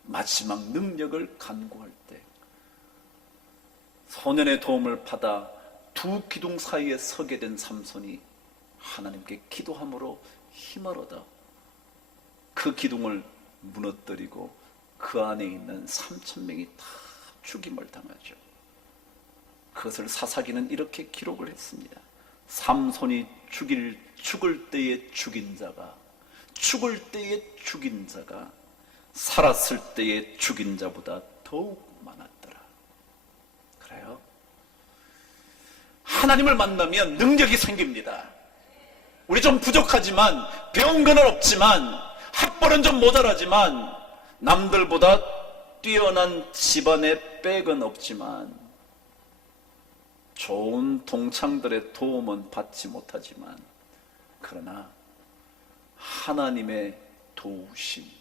마지막 능력을 간구할 때 소년의 도움을 받아 두 기둥 사이에 서게 된 삼손이 하나님께 기도함으로 힘을 얻어 그 기둥을 무너뜨리고 그 안에 있는 3,000명이 다 죽임을 당하죠. 그것을 사사기는 이렇게 기록을 했습니다. 삼손이 죽을 때에 죽인 자가 살았을 때에 죽인 자보다 더욱 많았더라. 그래요? 하나님을 만나면 능력이 생깁니다. 우리 좀 부족하지만, 배운 건 없지만, 학벌은 좀 모자라지만, 남들보다 뛰어난 집안의 백은 없지만, 좋은 동창들의 도움은 받지 못하지만, 그러나 하나님의 도우심,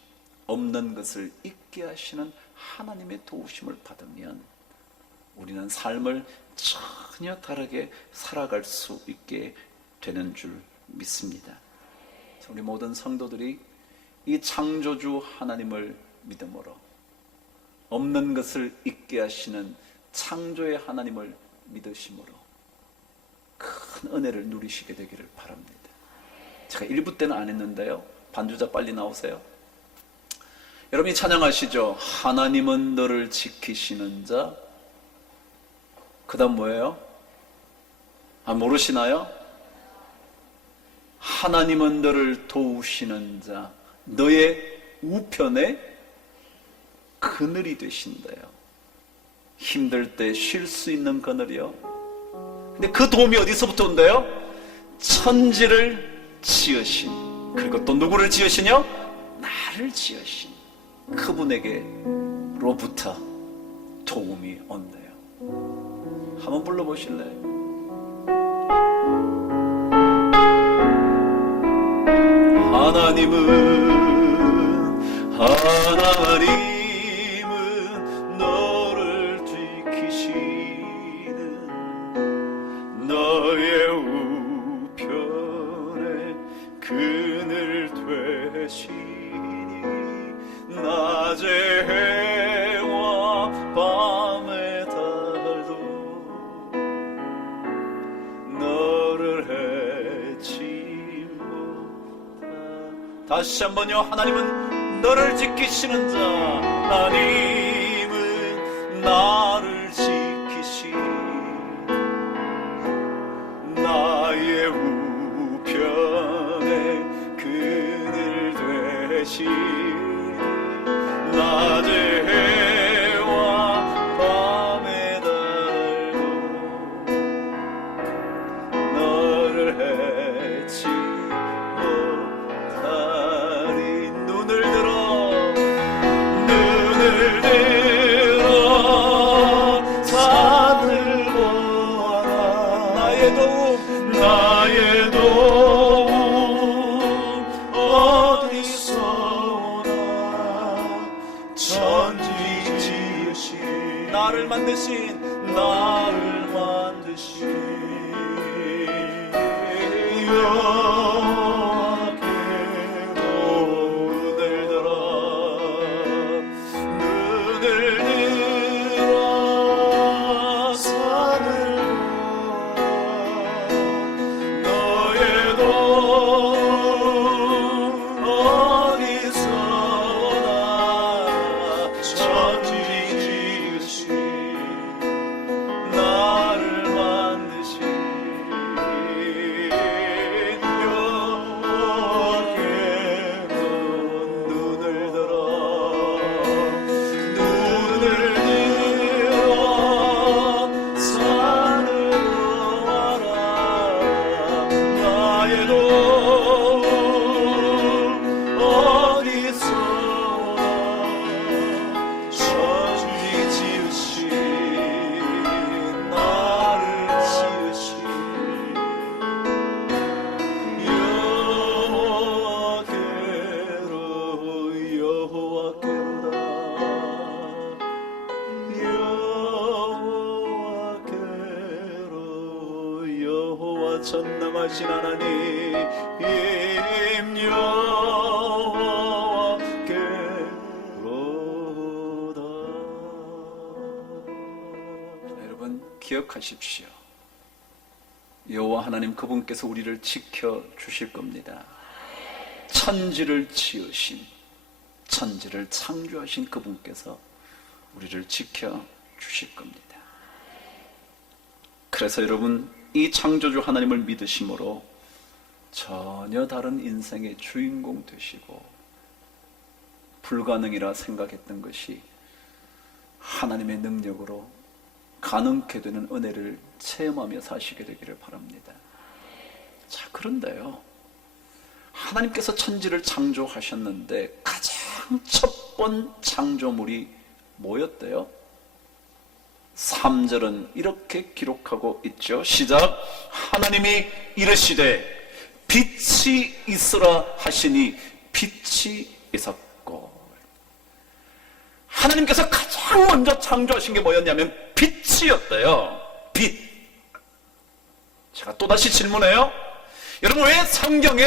없는 것을 있게 하시는 하나님의 도우심을 받으면 우리는 삶을 전혀 다르게 살아갈 수 있게 되는 줄 믿습니다. 우리 모든 성도들이 이 창조주 하나님을 믿음으로, 없는 것을 있게 하시는 창조의 하나님을 믿으심으로 큰 은혜를 누리시게 되기를 바랍니다. 제가 1부 때는 안 했는데요, 반주자 빨리 나오세요. 여러분이 찬양하시죠. 하나님은 너를 지키시는 자. 그 다음 뭐예요? 모르시나요? 하나님은 너를 도우시는 자, 너의 우편에 그늘이 되신대요. 힘들 때 쉴 수 있는 그늘이요. 근데 그 도움이 어디서부터 온대요? 천지를 지으신, 그리고 또 누구를 지으시냐? 나를 지으신 그분에게로부터 도움이 온대요. 한번 불러보실래요? 하나님은 너를 지키시는 너의 우편에 그늘 되시니 낮의 해와 밤의 달도 너를 해치 못하. 다시 한번요. 하나님은 너를 지키시는 자, 하나님은 나를 지키시 나의 우편에 그늘 되시 낮의 해와 밤의 달도 너를 해치 못하리. 눈을 들어 나를 만드신 전능하신 하나님 여호와께로다. 여러분 기억하십시오. 여호와 하나님 그분께서 우리를 지켜 주실 겁니다. 천지를 지으신, 천지를 창조하신 그분께서 우리를 지켜 주실 겁니다. 그래서 여러분 이 창조주 하나님을 믿으심으로 전혀 다른 인생의 주인공 되시고 불가능이라 생각했던 것이 하나님의 능력으로 가능케 되는 은혜를 체험하며 사시게 되기를 바랍니다. 자, 그런데요, 하나님께서 천지를 창조하셨는데 가장 첫 번 창조물이 뭐였대요? 3절은 이렇게 기록하고 있죠. 시작. 하나님이 이르시되 빛이 있으라 하시니 빛이 있었고. 하나님께서 가장 먼저 창조하신 게 뭐였냐면 빛이었대요. 빛. 제가 또다시 질문해요. 여러분, 왜 성경에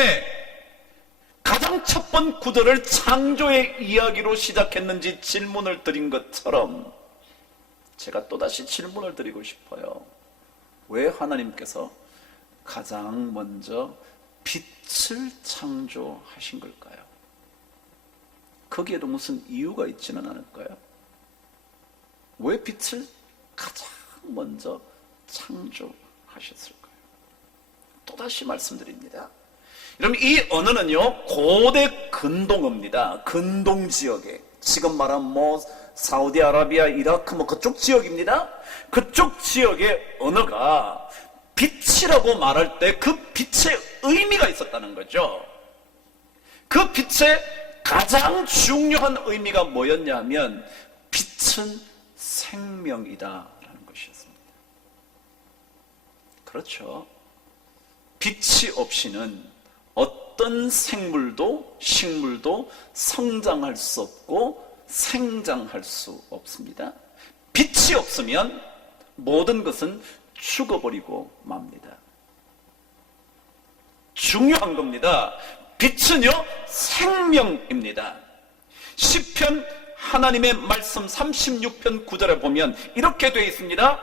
가장 첫 번 구절을 창조의 이야기로 시작했는지 질문을 드린 것처럼 제가 또다시 질문을 드리고 싶어요. 왜 하나님께서 가장 먼저 빛을 창조하신 걸까요? 거기에도 무슨 이유가 있지는 않을까요? 왜 빛을 가장 먼저 창조하셨을까요? 또다시 말씀드립니다. 여러분, 이 언어는요 고대 근동어입니다. 근동 지역에, 지금 말하면 사우디아라비아, 이라크 그쪽 지역입니다. 그쪽 지역의 언어가 빛이라고 말할 때 그 빛의 의미가 있었다는 거죠. 그 빛의 가장 중요한 의미가 뭐였냐 하면 빛은 생명이다라는 것이었습니다. 그렇죠. 빛이 없이는 어떤 생물도 식물도 성장할 수 없고 생장할 수 없습니다. 빛이 없으면 모든 것은 죽어버리고 맙니다. 중요한 겁니다. 빛은요 생명입니다. 시편 하나님의 말씀 36편 9절에 보면 이렇게 되어 있습니다.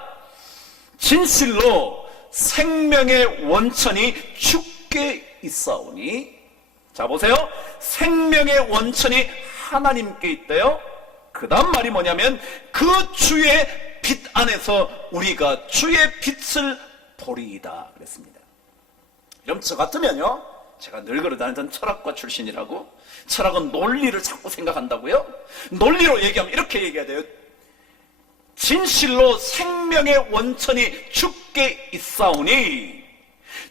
진실로 생명의 원천이 주께 있사오니. 자, 보세요. 생명의 원천이 하나님께 있대요. 그 다음 말이 뭐냐면 그 주의 빛 안에서 우리가 주의 빛을 보리이다 그랬습니다. 여러분, 저 같으면요, 제가 늘 그러다니던 철학과 출신이라고, 철학은 논리를 자꾸 생각한다고요? 논리로 얘기하면 이렇게 얘기해야 돼요. 진실로 생명의 원천이 주께 있사오니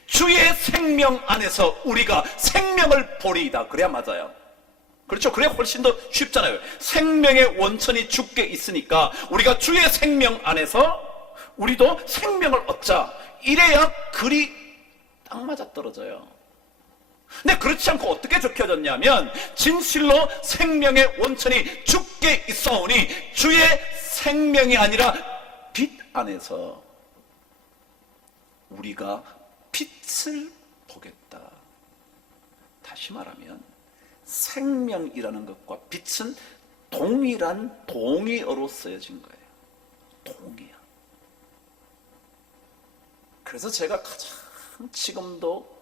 주의 생명 안에서 우리가 생명을 보리이다. 그래야 맞아요. 그렇죠? 그래야 훨씬 더 쉽잖아요. 생명의 원천이 주께 있으니까 우리가 주의 생명 안에서 우리도 생명을 얻자. 이래야 글이 딱 맞아떨어져요. 근데 그렇지 않고 어떻게 적혀졌냐면 진실로 생명의 원천이 주께 있사오니 주의 생명이 아니라 빛 안에서 우리가 빛을 보겠다. 다시 말하면 생명이라는 것과 빛은 동일한 동의어로 쓰여진 거예요. 동의어. 그래서 제가 가장 지금도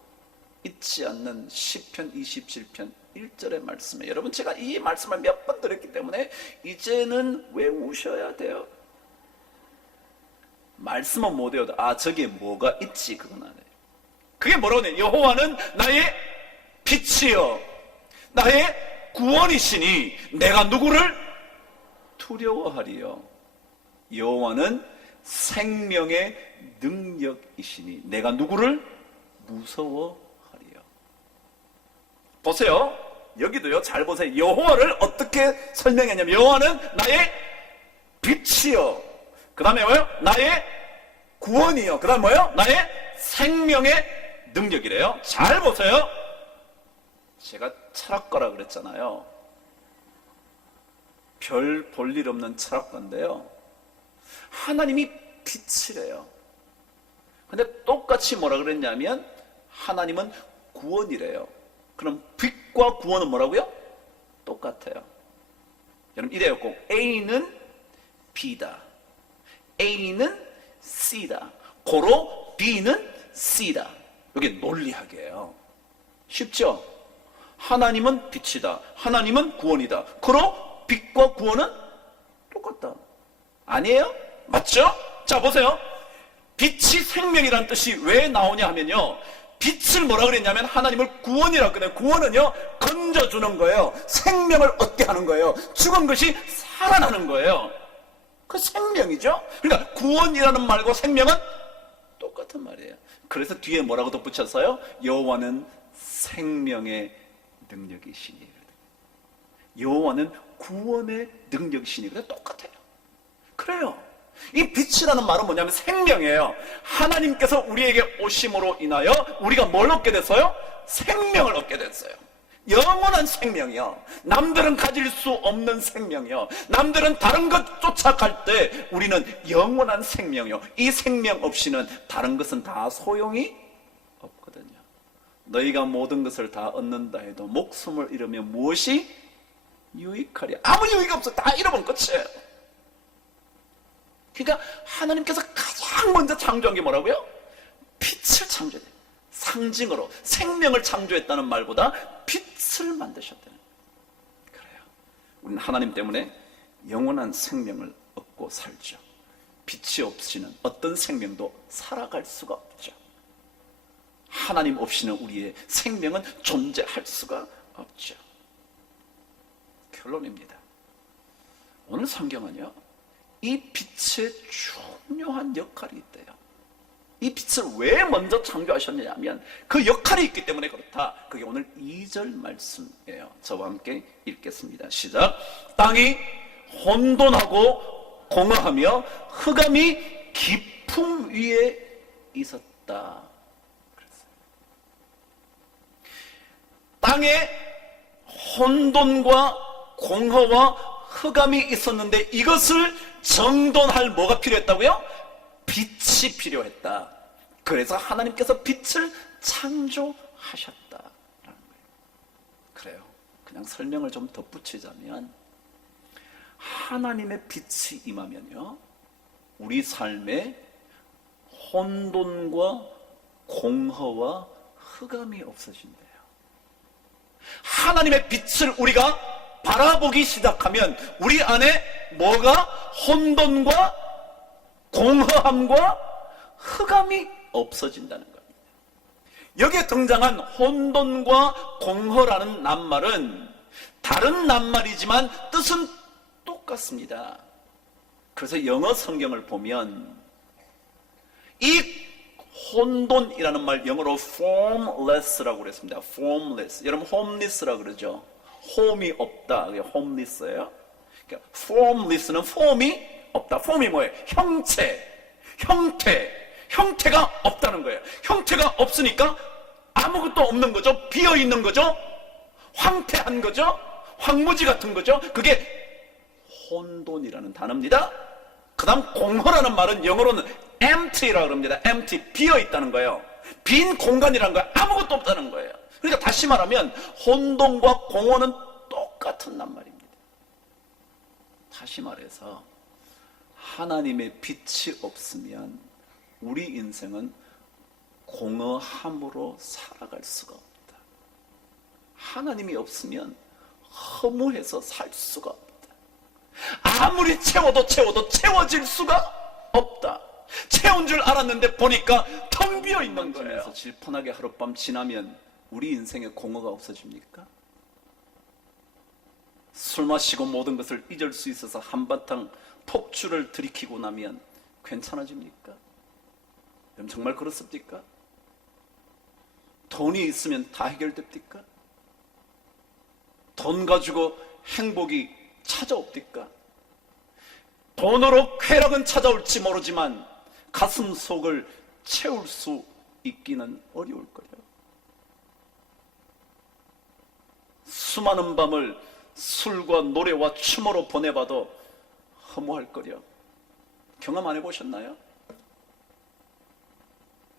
잊지 않는 시편 27편 1절의 말씀에, 여러분 제가 이 말씀을 몇 번 드렸기 때문에 이제는 외우셔야 돼요. 말씀은 못 외워도 저기에 뭐가 있지 그건 알아요. 그게 뭐라고 해요? 여호와는 나의 빛이요 나의 구원이시니 내가 누구를 두려워하리요. 여호와는 생명의 능력이시니 내가 누구를 무서워하리요. 보세요. 여기도요. 잘 보세요. 여호와를 어떻게 설명했냐면 여호와는 나의 빛이요. 그 다음에 뭐예요? 나의 구원이요. 그 다음에 뭐예요? 나의 생명의 능력이래요. 잘 보세요. 제가 철학가라 그랬잖아요. 별 볼 일 없는 철학가인데요. 하나님이 빛이래요. 근데 똑같이 뭐라 그랬냐면 하나님은 구원이래요. 그럼 빛과 구원은 뭐라고요? 똑같아요. 여러분 이래요. 꼭 A는 B다. A는 C다. 고로 B는 C다. 이게 논리학이에요. 쉽죠? 하나님은 빛이다. 하나님은 구원이다. 그로 빛과 구원은 똑같다. 아니에요? 맞죠? 자 보세요. 빛이 생명이라는 뜻이 왜 나오냐 하면요. 빛을 뭐라 그랬냐면 하나님을 구원이라고 그래요. 구원은요 건져주는 거예요. 생명을 얻게 하는 거예요. 죽은 것이 살아나는 거예요. 그 생명이죠. 그러니까 구원이라는 말과 생명은 똑같은 말이에요. 그래서 뒤에 뭐라고 덧붙였어요? 여호와는 생명의 능력이시니. 여호와는 구원의 능력이시니. 그래 똑같아요. 그래요. 이 빛이라는 말은 뭐냐면 생명이에요. 하나님께서 우리에게 오심으로 인하여 우리가 뭘 얻게 됐어요? 생명을 얻게 됐어요. 영원한 생명이요. 남들은 가질 수 없는 생명이요. 남들은 다른 것 쫓아갈 때 우리는 영원한 생명이요. 이 생명 없이는 다른 것은 다 소용이 없거든요. 너희가 모든 것을 다 얻는다 해도 목숨을 잃으면 무엇이 유익하랴? 아무 유익이 없어. 다 잃어버리면 끝이에요. 그러니까 하나님께서 가장 먼저 창조한 게 뭐라고요? 빛을 창조해요. 상징으로 생명을 창조했다는 말보다 빛을 만드셨다는 거예요. 그래요. 우리는 하나님 때문에 영원한 생명을 얻고 살죠. 빛이 없이는 어떤 생명도 살아갈 수가 없죠. 하나님 없이는 우리의 생명은 존재할 수가 없죠. 결론입니다. 오늘 성경은요. 이 빛의 중요한 역할이 있대요. 이 빛을 왜 먼저 창조하셨느냐면 그 역할이 있기 때문에 그렇다. 그게 오늘 2절 말씀이에요. 저와 함께 읽겠습니다. 시작. 땅이 혼돈하고 공허하며 흑암이 깊음 위에 있었다. 그랬어요. 땅에 혼돈과 공허와 흑암이 있었는데 이것을 정돈할 뭐가 필요했다고요? 빛이 필요했다. 그래서 하나님께서 빛을 창조하셨다라는 거예요. 그래요. 그냥 설명을 좀 덧붙이자면 하나님의 빛이 임하면요. 우리 삶에 혼돈과 공허와 흑암이 없어진대요. 하나님의 빛을 우리가 바라보기 시작하면 우리 안에 뭐가 혼돈과 공허함과 흑암이 없어진다는 겁니다. 여기에 등장한 혼돈과 공허라는 낱말은 다른 낱말이지만 뜻은 똑같습니다. 그래서 영어 성경을 보면 이 혼돈이라는 말 영어로 formless라고 그랬습니다. formless. 여러분 homeless라고 그러죠. 홈이 없다. 그게 homeless예요. 그러니까 formless는 폼이 없다. 폼이 뭐예요? 형태가 없다는 거예요. 형태가 없으니까 아무것도 없는 거죠. 비어 있는 거죠. 황폐한 거죠. 황무지 같은 거죠. 그게 혼돈이라는 단어입니다. 그 다음 공허라는 말은 영어로는 empty라고 합니다. empty, 비어있다는 거예요. 빈 공간이라는 거예요. 아무것도 없다는 거예요. 그러니까 다시 말하면 혼돈과 공허는 똑같은 낱말입니다. 다시 말해서 하나님의 빛이 없으면 우리 인생은 공허함으로 살아갈 수가 없다. 하나님이 없으면 허무해서 살 수가 없다. 아무리 채워도 채워질 수가 없다. 채운 줄 알았는데 보니까 텅 비어 있는 거예요. 질펀하게 하룻밤 지나면 우리 인생에 공허가 없어집니까? 술 마시고 모든 것을 잊을 수 있어서 한바탕 폭주를 들이키고 나면 괜찮아집니까? 여러분 정말 그렇습니까? 돈이 있으면 다 해결됩니까? 돈 가지고 행복이 찾아옵니까? 돈으로 쾌락은 찾아올지 모르지만 가슴 속을 채울 수 있기는 어려울 거예요. 수많은 밤을 술과 노래와 춤으로 보내봐도 허무할 거려. 경험 안 해보셨나요?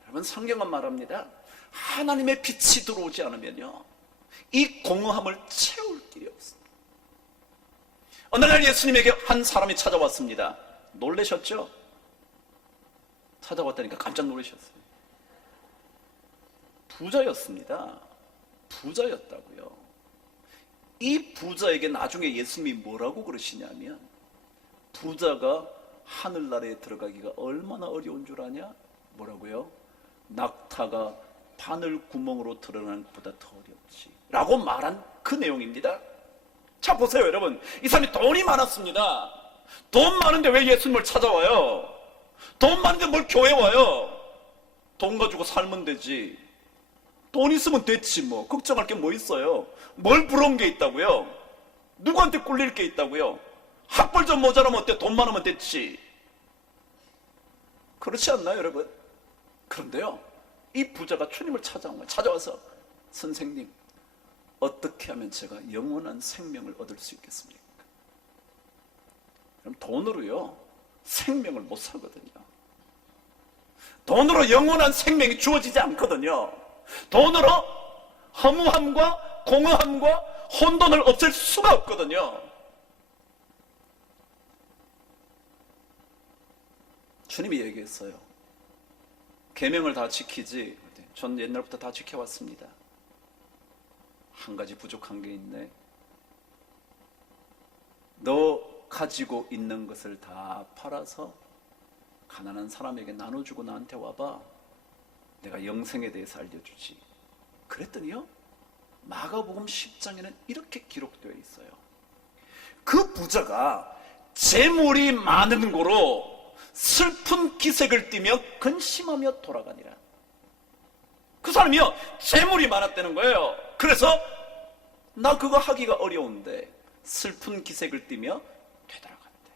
여러분 성경은 말합니다. 하나님의 빛이 들어오지 않으면요 이 공허함을 채울 길이 없습니다. 어느 날 예수님에게 한 사람이 찾아왔습니다. 놀라셨죠? 찾아왔다니까 깜짝 놀라셨어요. 부자였습니다. 부자였다고요. 이 부자에게 나중에 예수님이 뭐라고 그러시냐면 부자가 하늘나라에 들어가기가 얼마나 어려운 줄 아냐? 뭐라고요? 낙타가 바늘 구멍으로 드러나는 것보다 더 어렵지 라고 말한 그 내용입니다. 자 보세요 여러분, 이 사람이 돈이 많았습니다. 돈 많은데 왜 예수님을 찾아와요? 돈 많은데 뭘 교회 와요? 돈 가지고 살면 되지. 돈 있으면 됐지 뭐. 걱정할 게 뭐 있어요? 뭘 부러운 게 있다고요? 누구한테 꿀릴 게 있다고요? 학벌 좀 모자라면 어때? 돈 많으면 됐지. 그렇지 않나요 여러분? 그런데요 이 부자가 주님을 찾아온 거예요. 찾아와서 선생님 어떻게 하면 제가 영원한 생명을 얻을 수 있겠습니까? 그럼 돈으로요 생명을 못 사거든요. 돈으로 영원한 생명이 주어지지 않거든요. 돈으로 허무함과 공허함과 혼돈을 없앨 수가 없거든요. 주님이 얘기했어요. 계명을 다 지키지. 전 옛날부터 다 지켜왔습니다. 한 가지 부족한 게 있네. 너 가지고 있는 것을 다 팔아서 가난한 사람에게 나눠주고 나한테 와봐. 내가 영생에 대해서 알려주지. 그랬더니요 마가복음 10장에는 이렇게 기록되어 있어요. 그 부자가 재물이 많은 고로 슬픈 기색을 띠며 근심하며 돌아가니라. 그 사람이요 재물이 많았다는 거예요. 그래서 나 그거 하기가 어려운데 슬픈 기색을 띠며 되돌아갔대.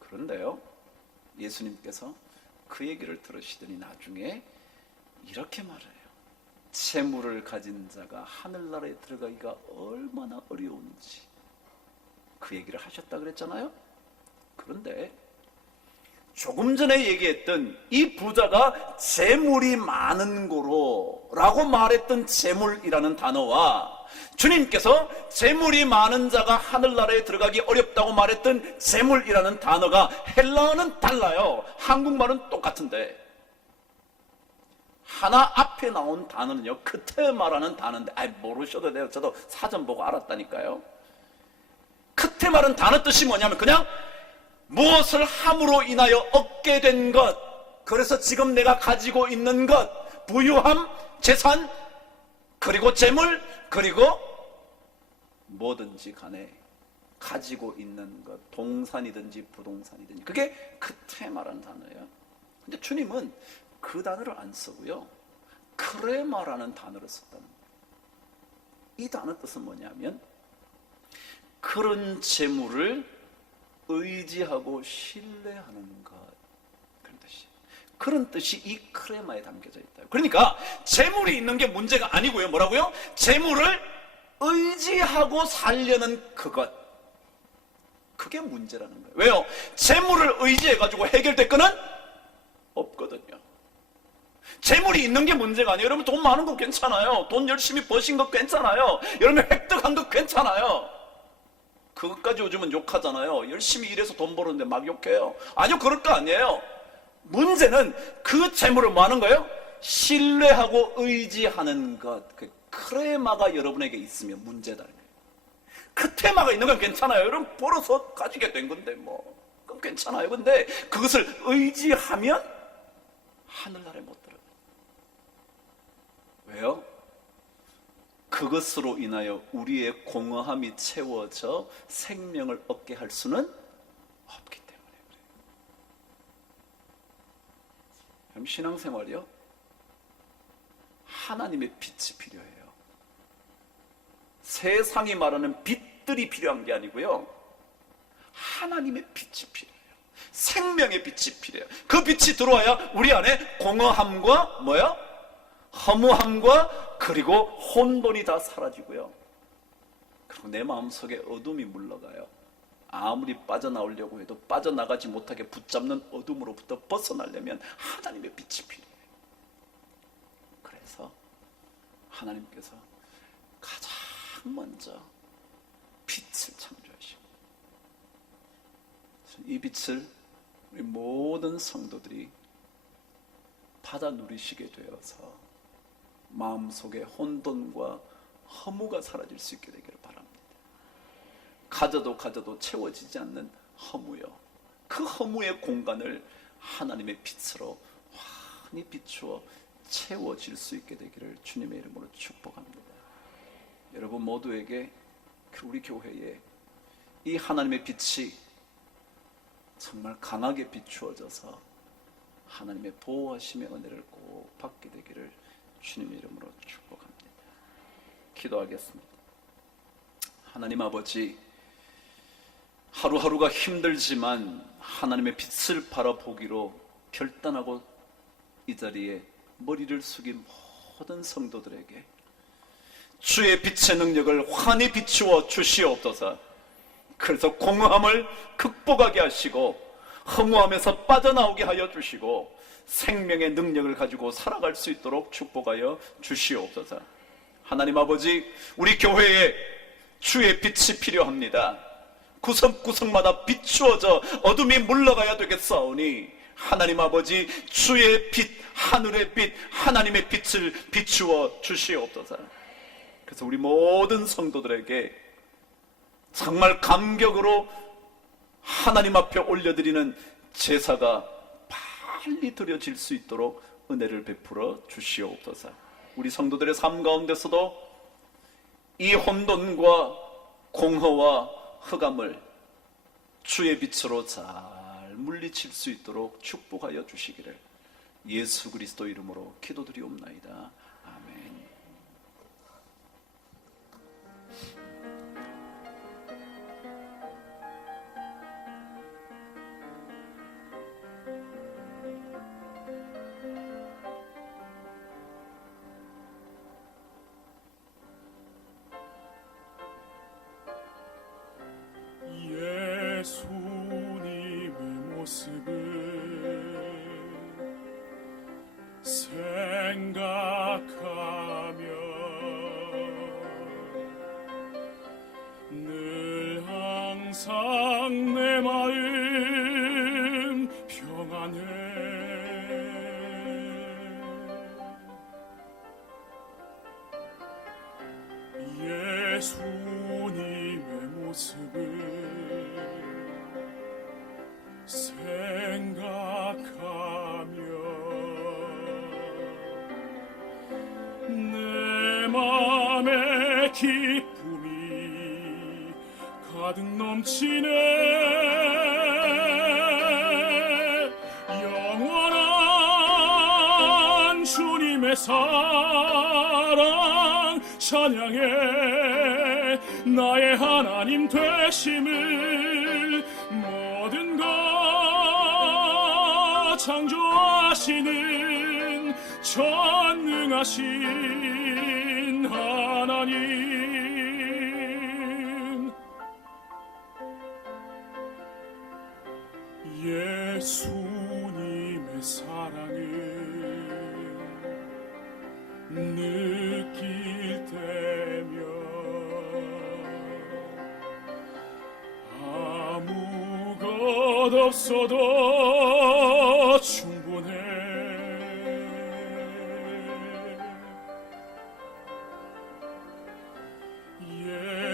그런데요 예수님께서 그 얘기를 들으시더니 나중에 이렇게 말해요. 재물을 가진 자가 하늘나라에 들어가기가 얼마나 어려운지 그 얘기를 하셨다 그랬잖아요. 그런데 조금 전에 얘기했던 이 부자가 재물이 많은 고로 라고 말했던 재물이라는 단어와 주님께서 재물이 많은 자가 하늘나라에 들어가기 어렵다고 말했던 재물이라는 단어가 헬라어는 달라요. 한국말은 똑같은데 하나 앞에 나온 단어는요 크테마라는 단어인데 모르셔도 돼요. 저도 사전 보고 알았다니까요. 크테마라는 단어 뜻이 뭐냐면 그냥 무엇을 함으로 인하여 얻게 된 것, 그래서 지금 내가 가지고 있는 것, 부유함, 재산, 그리고 재물, 그리고 뭐든지 간에 가지고 있는 것, 동산이든지 부동산이든지, 그게 크테마라는 단어예요. 근데 주님은 그 단어를 안 쓰고요 크레마라는 단어를 썼다는 거예요. 이 단어 뜻은 뭐냐면 그런 재물을 의지하고 신뢰하는 것, 그런 뜻이에요. 그런 뜻이 이 크레마에 담겨져 있다. 그러니까 재물이 있는 게 문제가 아니고요. 뭐라고요? 재물을 의지하고 살려는 그것, 그게 문제라는 거예요. 왜요? 재물을 의지해가지고 해결될 거는 없거든요. 재물이 있는 게 문제가 아니에요. 여러분 돈 많은 거 괜찮아요. 돈 열심히 버신 거 괜찮아요. 여러분 획득한 거 괜찮아요. 그것까지 요즘은 욕하잖아요. 열심히 일해서 돈 버는데 막 욕해요. 아니요, 그럴 거 아니에요. 문제는 그 재물을 뭐 하는 거예요? 신뢰하고 의지하는 것. 그 크레마가 여러분에게 있으면 문제다. 그 테마가 있는 건 괜찮아요. 여러분 벌어서 가지게 된 건데 뭐 그건 괜찮아요. 근데 그것을 의지하면 하늘나라에 못 들어가요. 왜요? 그것으로 인하여 우리의 공허함이 채워져 생명을 얻게 할 수는 없기 때문에 그래요. 신앙생활이요, 하나님의 빛이 필요해요. 세상이 말하는 빛들이 필요한 게 아니고요, 하나님의 빛이 필요해요. 생명의 빛이 필요해요. 그 빛이 들어와야 우리 안에 공허함과 뭐야? 허무함과 그리고 혼돈이 다 사라지고요. 그리고 내 마음속에 어둠이 물러가요. 아무리 빠져나오려고 해도 빠져나가지 못하게 붙잡는 어둠으로부터 벗어나려면 하나님의 빛이 필요해요. 그래서 하나님께서 가장 먼저 빛을 창조하시고, 이 빛을 우리 모든 성도들이 받아 누리시게 되어서 마음속에 혼돈과 허무가 사라질 수 있게 되기를 바랍니다. 가져도 채워지지 않는 허무요, 그 허무의 공간을 하나님의 빛으로 환히 비추어 채워질 수 있게 되기를 주님의 이름으로 축복합니다. 여러분 모두에게 우리 교회에 이 하나님의 빛이 정말 강하게 비추어져서 하나님의 보호하심의 은혜를 꼭 받게 되기를 주님의 이름으로 축복합니다. 기도하겠습니다. 하나님 아버지, 하루하루가 힘들지만 하나님의 빛을 바라보기로 결단하고 이 자리에 머리를 숙인 모든 성도들에게 주의 빛의 능력을 환히 비추어 주시옵소서. 그래서 공허함을 극복하게 하시고 허무함에서 빠져나오게 하여 주시고 생명의 능력을 가지고 살아갈 수 있도록 축복하여 주시옵소서. 하나님 아버지, 우리 교회에 주의 빛이 필요합니다. 구석구석마다 비추어져 어둠이 물러가야 되겠사오니 하나님 아버지, 주의 빛, 하늘의 빛, 하나님의 빛을 비추어 주시옵소서. 그래서 우리 모든 성도들에게 정말 감격으로 하나님 앞에 올려드리는 제사가 빨리 드려질 수 있도록 은혜를 베풀어 주시옵소서. 우리 성도들의 삶 가운데서도 이 혼돈과 공허와 흑암을 주의 빛으로 잘 물리칠 수 있도록 축복하여 주시기를 예수 그리스도 이름으로 기도드리옵나이다. 아멘. 예수님의 모습을 생각하며 늘 항상 내 마음 평안해. 예수님의 모습을 생각하며 내 맘에 기쁨이 가득 넘치네. 영원한 주님의 사랑 찬양해. 나의 하나님 되심을 모든 것 창조하시는 전능하신 하나님, 느낄 때면 아무것 없어도 충분해.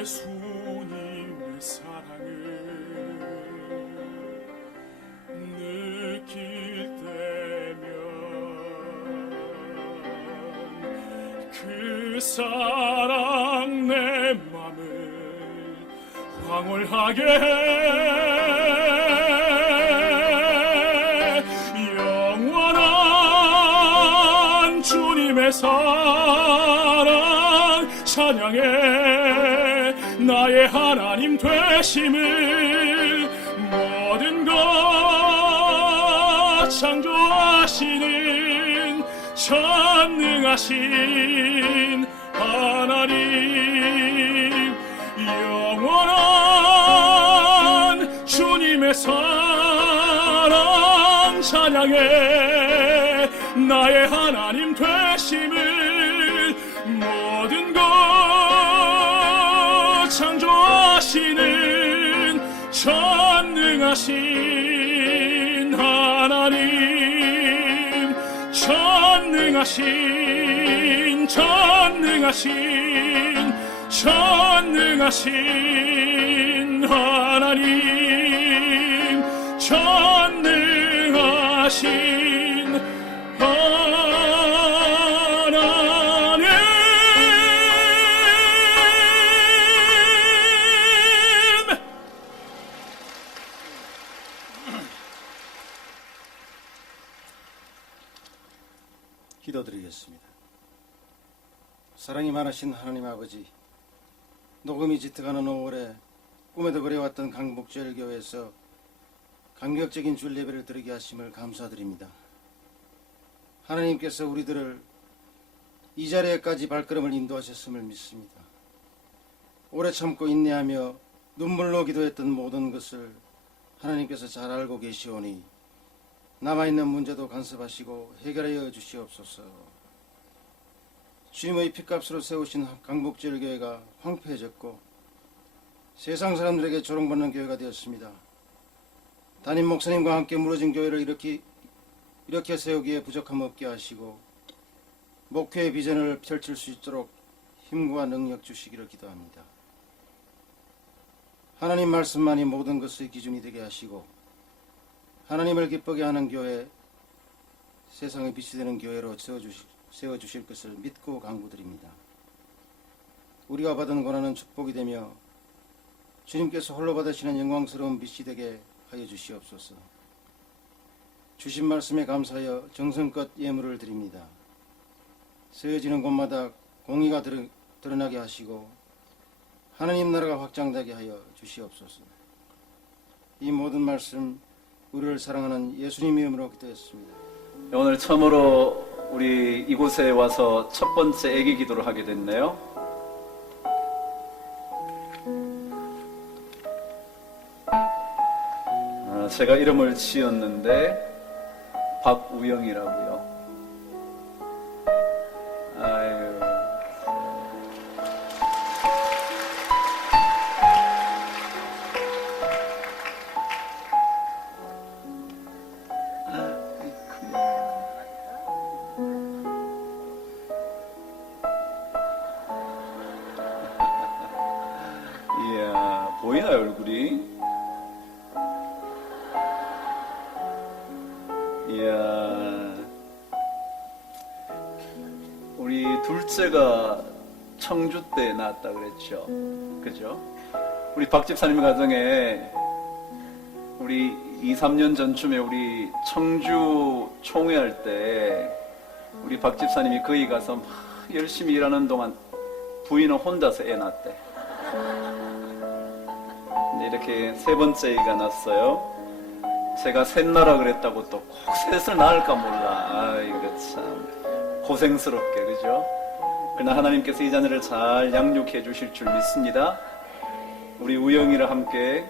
예수님의 사랑을 느낄 때면 그 사랑 내 맘을 황홀하게 해. 영원한 주님의 사랑 찬양해. 나의 하나님 되심을 모든 것 창조하시는 전능하신 하나님, 영원한 주님의 사랑 찬양해. 나의 하나님 되심을 모든 것 창조하시는 전능하신 하나님, 전능하신 하나님, 전능하신 하나님. 기도드리겠습니다. 사랑이 많으신 하나님 아버지, 녹음이 짙어가는 5월에 꿈에도 그려왔던 강북제일교회에서 감격적인 주일 예배를 드리게 하심을 감사드립니다. 하나님께서 우리들을 이 자리에까지 발걸음을 인도하셨음을 믿습니다. 오래 참고 인내하며 눈물로 기도했던 모든 것을 하나님께서 잘 알고 계시오니 남아있는 문제도 간섭하시고 해결하여 주시옵소서. 주님의 피값으로 세우신 강북제일교회가 황폐해졌고 세상 사람들에게 조롱받는 교회가 되었습니다. 담임 목사님과 함께 무너진 교회를 이렇게 세우기에 부족함 없게 하시고 목회의 비전을 펼칠 수 있도록 힘과 능력 주시기를 기도합니다. 하나님 말씀만이 모든 것의 기준이 되게 하시고 하나님을 기쁘게 하는 교회, 세상의 빛이 되는 교회로 세워주실 것을 믿고 간구드립니다. 우리가 받은 고난은 축복이 되며 주님께서 홀로 받으시는 영광스러운 빛이 되게 하여 주시옵소서. 주신 말씀에 감사하여 정성껏 예물을 드립니다. 세워지는 곳마다 공의가 드러나게 하시고 하나님 나라가 확장되게 하여 주시옵소서. 이 모든 말씀 우리를 사랑하는 예수님 이름으로 기도했습니다. 오늘 처음으로 우리 이곳에 와서 첫 번째 애기 기도를 하게 됐네요. 제가 이름을 지었는데 박우영이라고요. 아유. 이야, 보이나요, 얼굴이? 이야, 우리 둘째가 청주 때 낳았다 그랬죠? 그죠? 우리 박 집사님 가정에 우리 2, 3년 전쯤에 우리 청주 총회할 때 우리 박 집사님이 거기 가서 막 열심히 일하는 동안 부인은 혼자서 애 낳았대. 근데 이렇게 세 번째 애가 났어요. 제가 셋나라 그랬다고 또 꼭 셋을 낳을까 몰라. 아이고 참 고생스럽게, 그죠? 그러나 하나님께서 이 자녀를 잘 양육해 주실 줄 믿습니다. 우리 우영이를 함께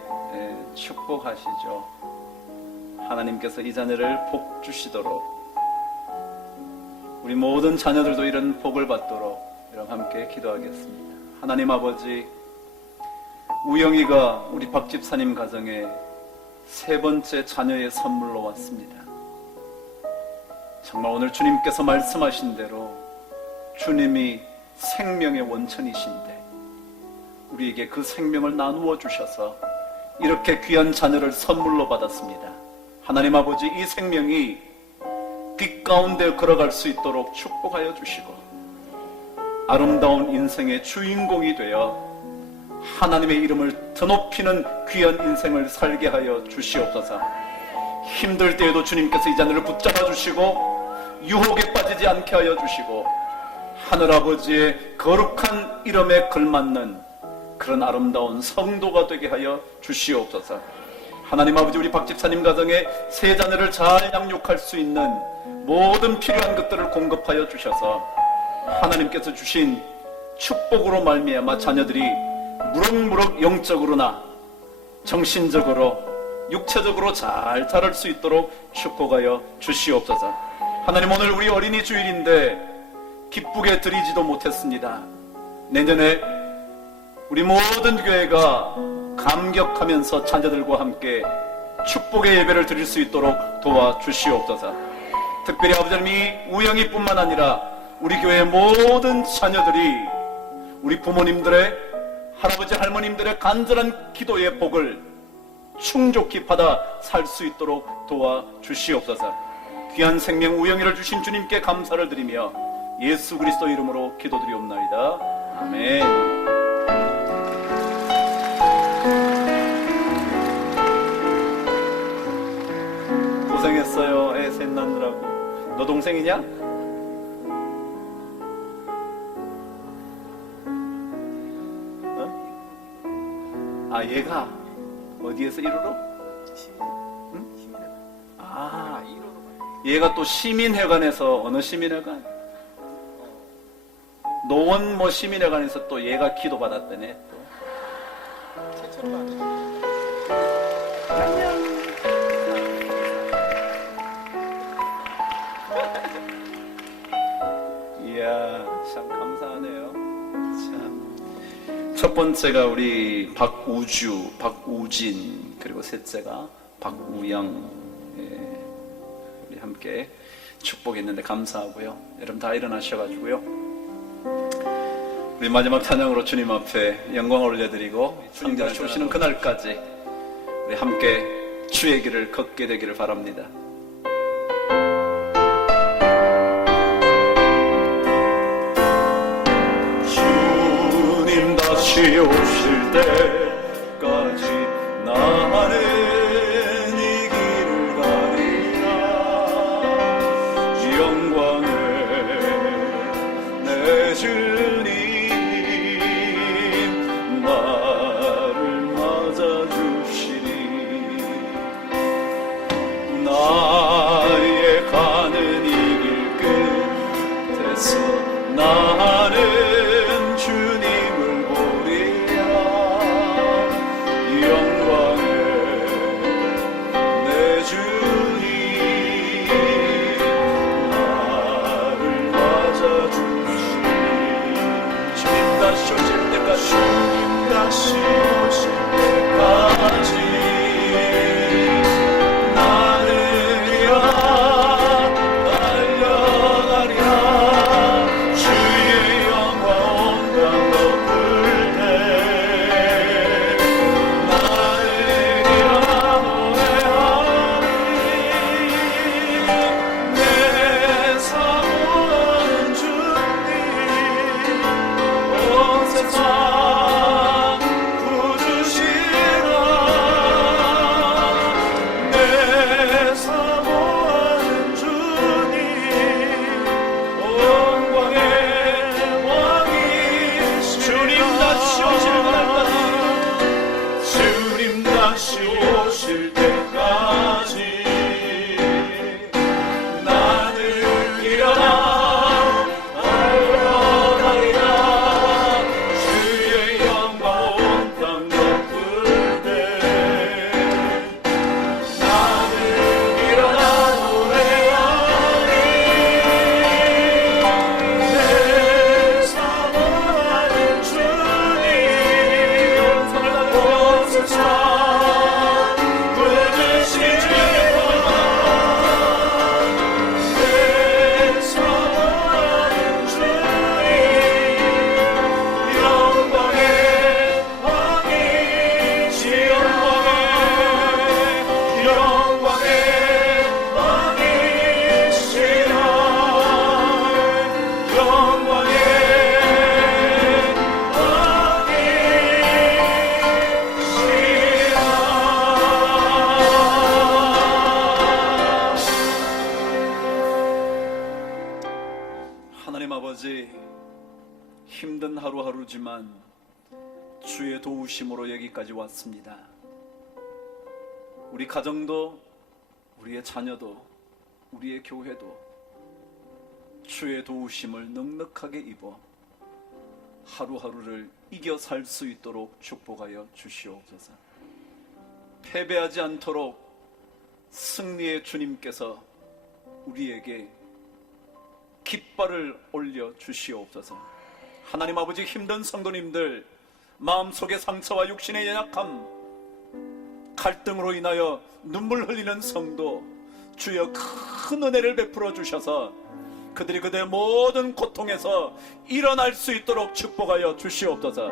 축복하시죠. 하나님께서 이 자녀를 복 주시도록 우리 모든 자녀들도 이런 복을 받도록 여러분 함께 기도하겠습니다. 하나님 아버지, 우영이가 우리 박 집사님 가정에 세 번째 자녀의 선물로 왔습니다. 정말 오늘 주님께서 말씀하신 대로 주님이 생명의 원천이신데 우리에게 그 생명을 나누어 주셔서 이렇게 귀한 자녀를 선물로 받았습니다. 하나님 아버지, 이 생명이 빛 가운데 걸어갈 수 있도록 축복하여 주시고 아름다운 인생의 주인공이 되어 하나님의 이름을 드높이는 귀한 인생을 살게 하여 주시옵소서. 힘들 때에도 주님께서 이 자녀를 붙잡아 주시고 유혹에 빠지지 않게 하여 주시고 하늘아버지의 거룩한 이름에 걸맞는 그런 아름다운 성도가 되게 하여 주시옵소서. 하나님 아버지, 우리 박 집사님 가정에 세 자녀를 잘 양육할 수 있는 모든 필요한 것들을 공급하여 주셔서 하나님께서 주신 축복으로 말미암아 자녀들이 무럭무럭 영적으로나 정신적으로 육체적으로 잘 자랄 수 있도록 축복하여 주시옵소서. 하나님, 오늘 우리 어린이 주일인데 기쁘게 드리지도 못했습니다. 내년에 우리 모든 교회가 감격하면서 자녀들과 함께 축복의 예배를 드릴 수 있도록 도와주시옵소서. 특별히 아버지님, 이 우영이뿐만 아니라 우리 교회의 모든 자녀들이 우리 부모님들의, 할아버지 할머님들의 간절한 기도의 복을 충족히 받아 살 수 있도록 도와주시옵소서. 귀한 생명 우영이를 주신 주님께 감사를 드리며 예수 그리스도 이름으로 기도드리옵나이다. 아멘. 고생했어요. 애 셋 낳느라고. 너 동생이냐? 어? 아, 얘가 어디에서 1호로? 응? 아, 얘가 또 시민회관에서, 어느 시민회관? 노원 뭐 시민회관에서 또 얘가 기도받았다네. 또. 이야, 참 감사하네요. 참. 첫 번째가 우리 박우주, 박우진, 그리고 셋째가 박우영. 예, 우리 함께 축복했는데 감사하고요. 여러분 다 일어나셔가지고요. 우리 마지막 찬양으로 주님 앞에 영광을 올려드리고 상자를 오시는 그날까지 우리 함께 주의 길을 걷게 되기를 바랍니다. 주님 다시 오실 때까지 나는 이 길을 가리라. 영광을 내 주님 나를 맞아주시니 나의 가는 이 길 끝에서 나는 주님을 보리라. 영광을 내 주님 나를 맞아주시니 주님 다시 오실 때까지 주님 다시 오실 때까지 나는 일어나 달려가리라. 주의 영광 온갖 덮을 때 나는 일어나 노래하리. 내 사모하는 주님 온 세상 구주시라. 내 사모하는 주님 영광의 왕이시라. 주님 다시 오실 때까지 주님 다시 오실 때까지 나는 일어나 달려가리라. 주의 힘든 하루하루지만 주의 도우심으로 여기까지 왔습니다. 우리 가정도, 우리의 자녀도, 우리의 교회도 주의 도우심을 넉넉하게 입어 하루하루를 이겨 살 수 있도록 축복하여 주시옵소서. 패배하지 않도록 승리의 주님께서 우리에게 깃발을 올려 주시옵소서. 하나님 아버지, 힘든 성도님들 마음속의 상처와 육신의 연약함, 갈등으로 인하여 눈물 흘리는 성도, 주여 큰 은혜를 베풀어 주셔서 그들이 그들의 모든 고통에서 일어날 수 있도록 축복하여 주시옵소서.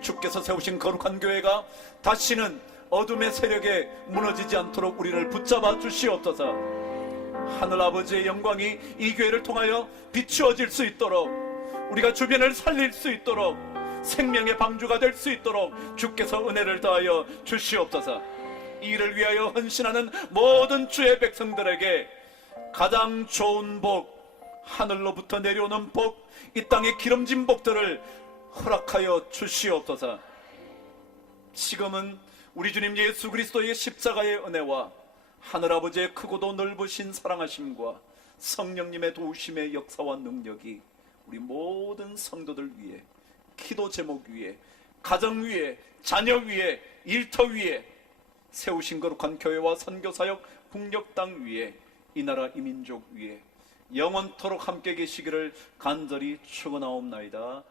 주께서 세우신 거룩한 교회가 다시는 어둠의 세력에 무너지지 않도록 우리를 붙잡아 주시옵소서. 하늘 아버지의 영광이 이 교회를 통하여 비추어질 수 있도록, 우리가 주변을 살릴 수 있도록, 생명의 방주가 될 수 있도록 주께서 은혜를 더하여 주시옵소서. 이 일을 위하여 헌신하는 모든 주의 백성들에게 가장 좋은 복, 하늘로부터 내려오는 복, 이 땅의 기름진 복들을 허락하여 주시옵소서. 지금은 우리 주님 예수 그리스도의 십자가의 은혜와 하늘아버지의 크고도 넓으신 사랑하심과 성령님의 도우심의 역사와 능력이 우리 모든 성도들 위에, 기도 제목 위에, 가정 위에, 자녀 위에, 일터 위에, 세우신 거룩한 교회와 선교사역 북녘 땅 위에, 이 나라 이 민족 위에 영원토록 함께 계시기를 간절히 축원하옵나이다.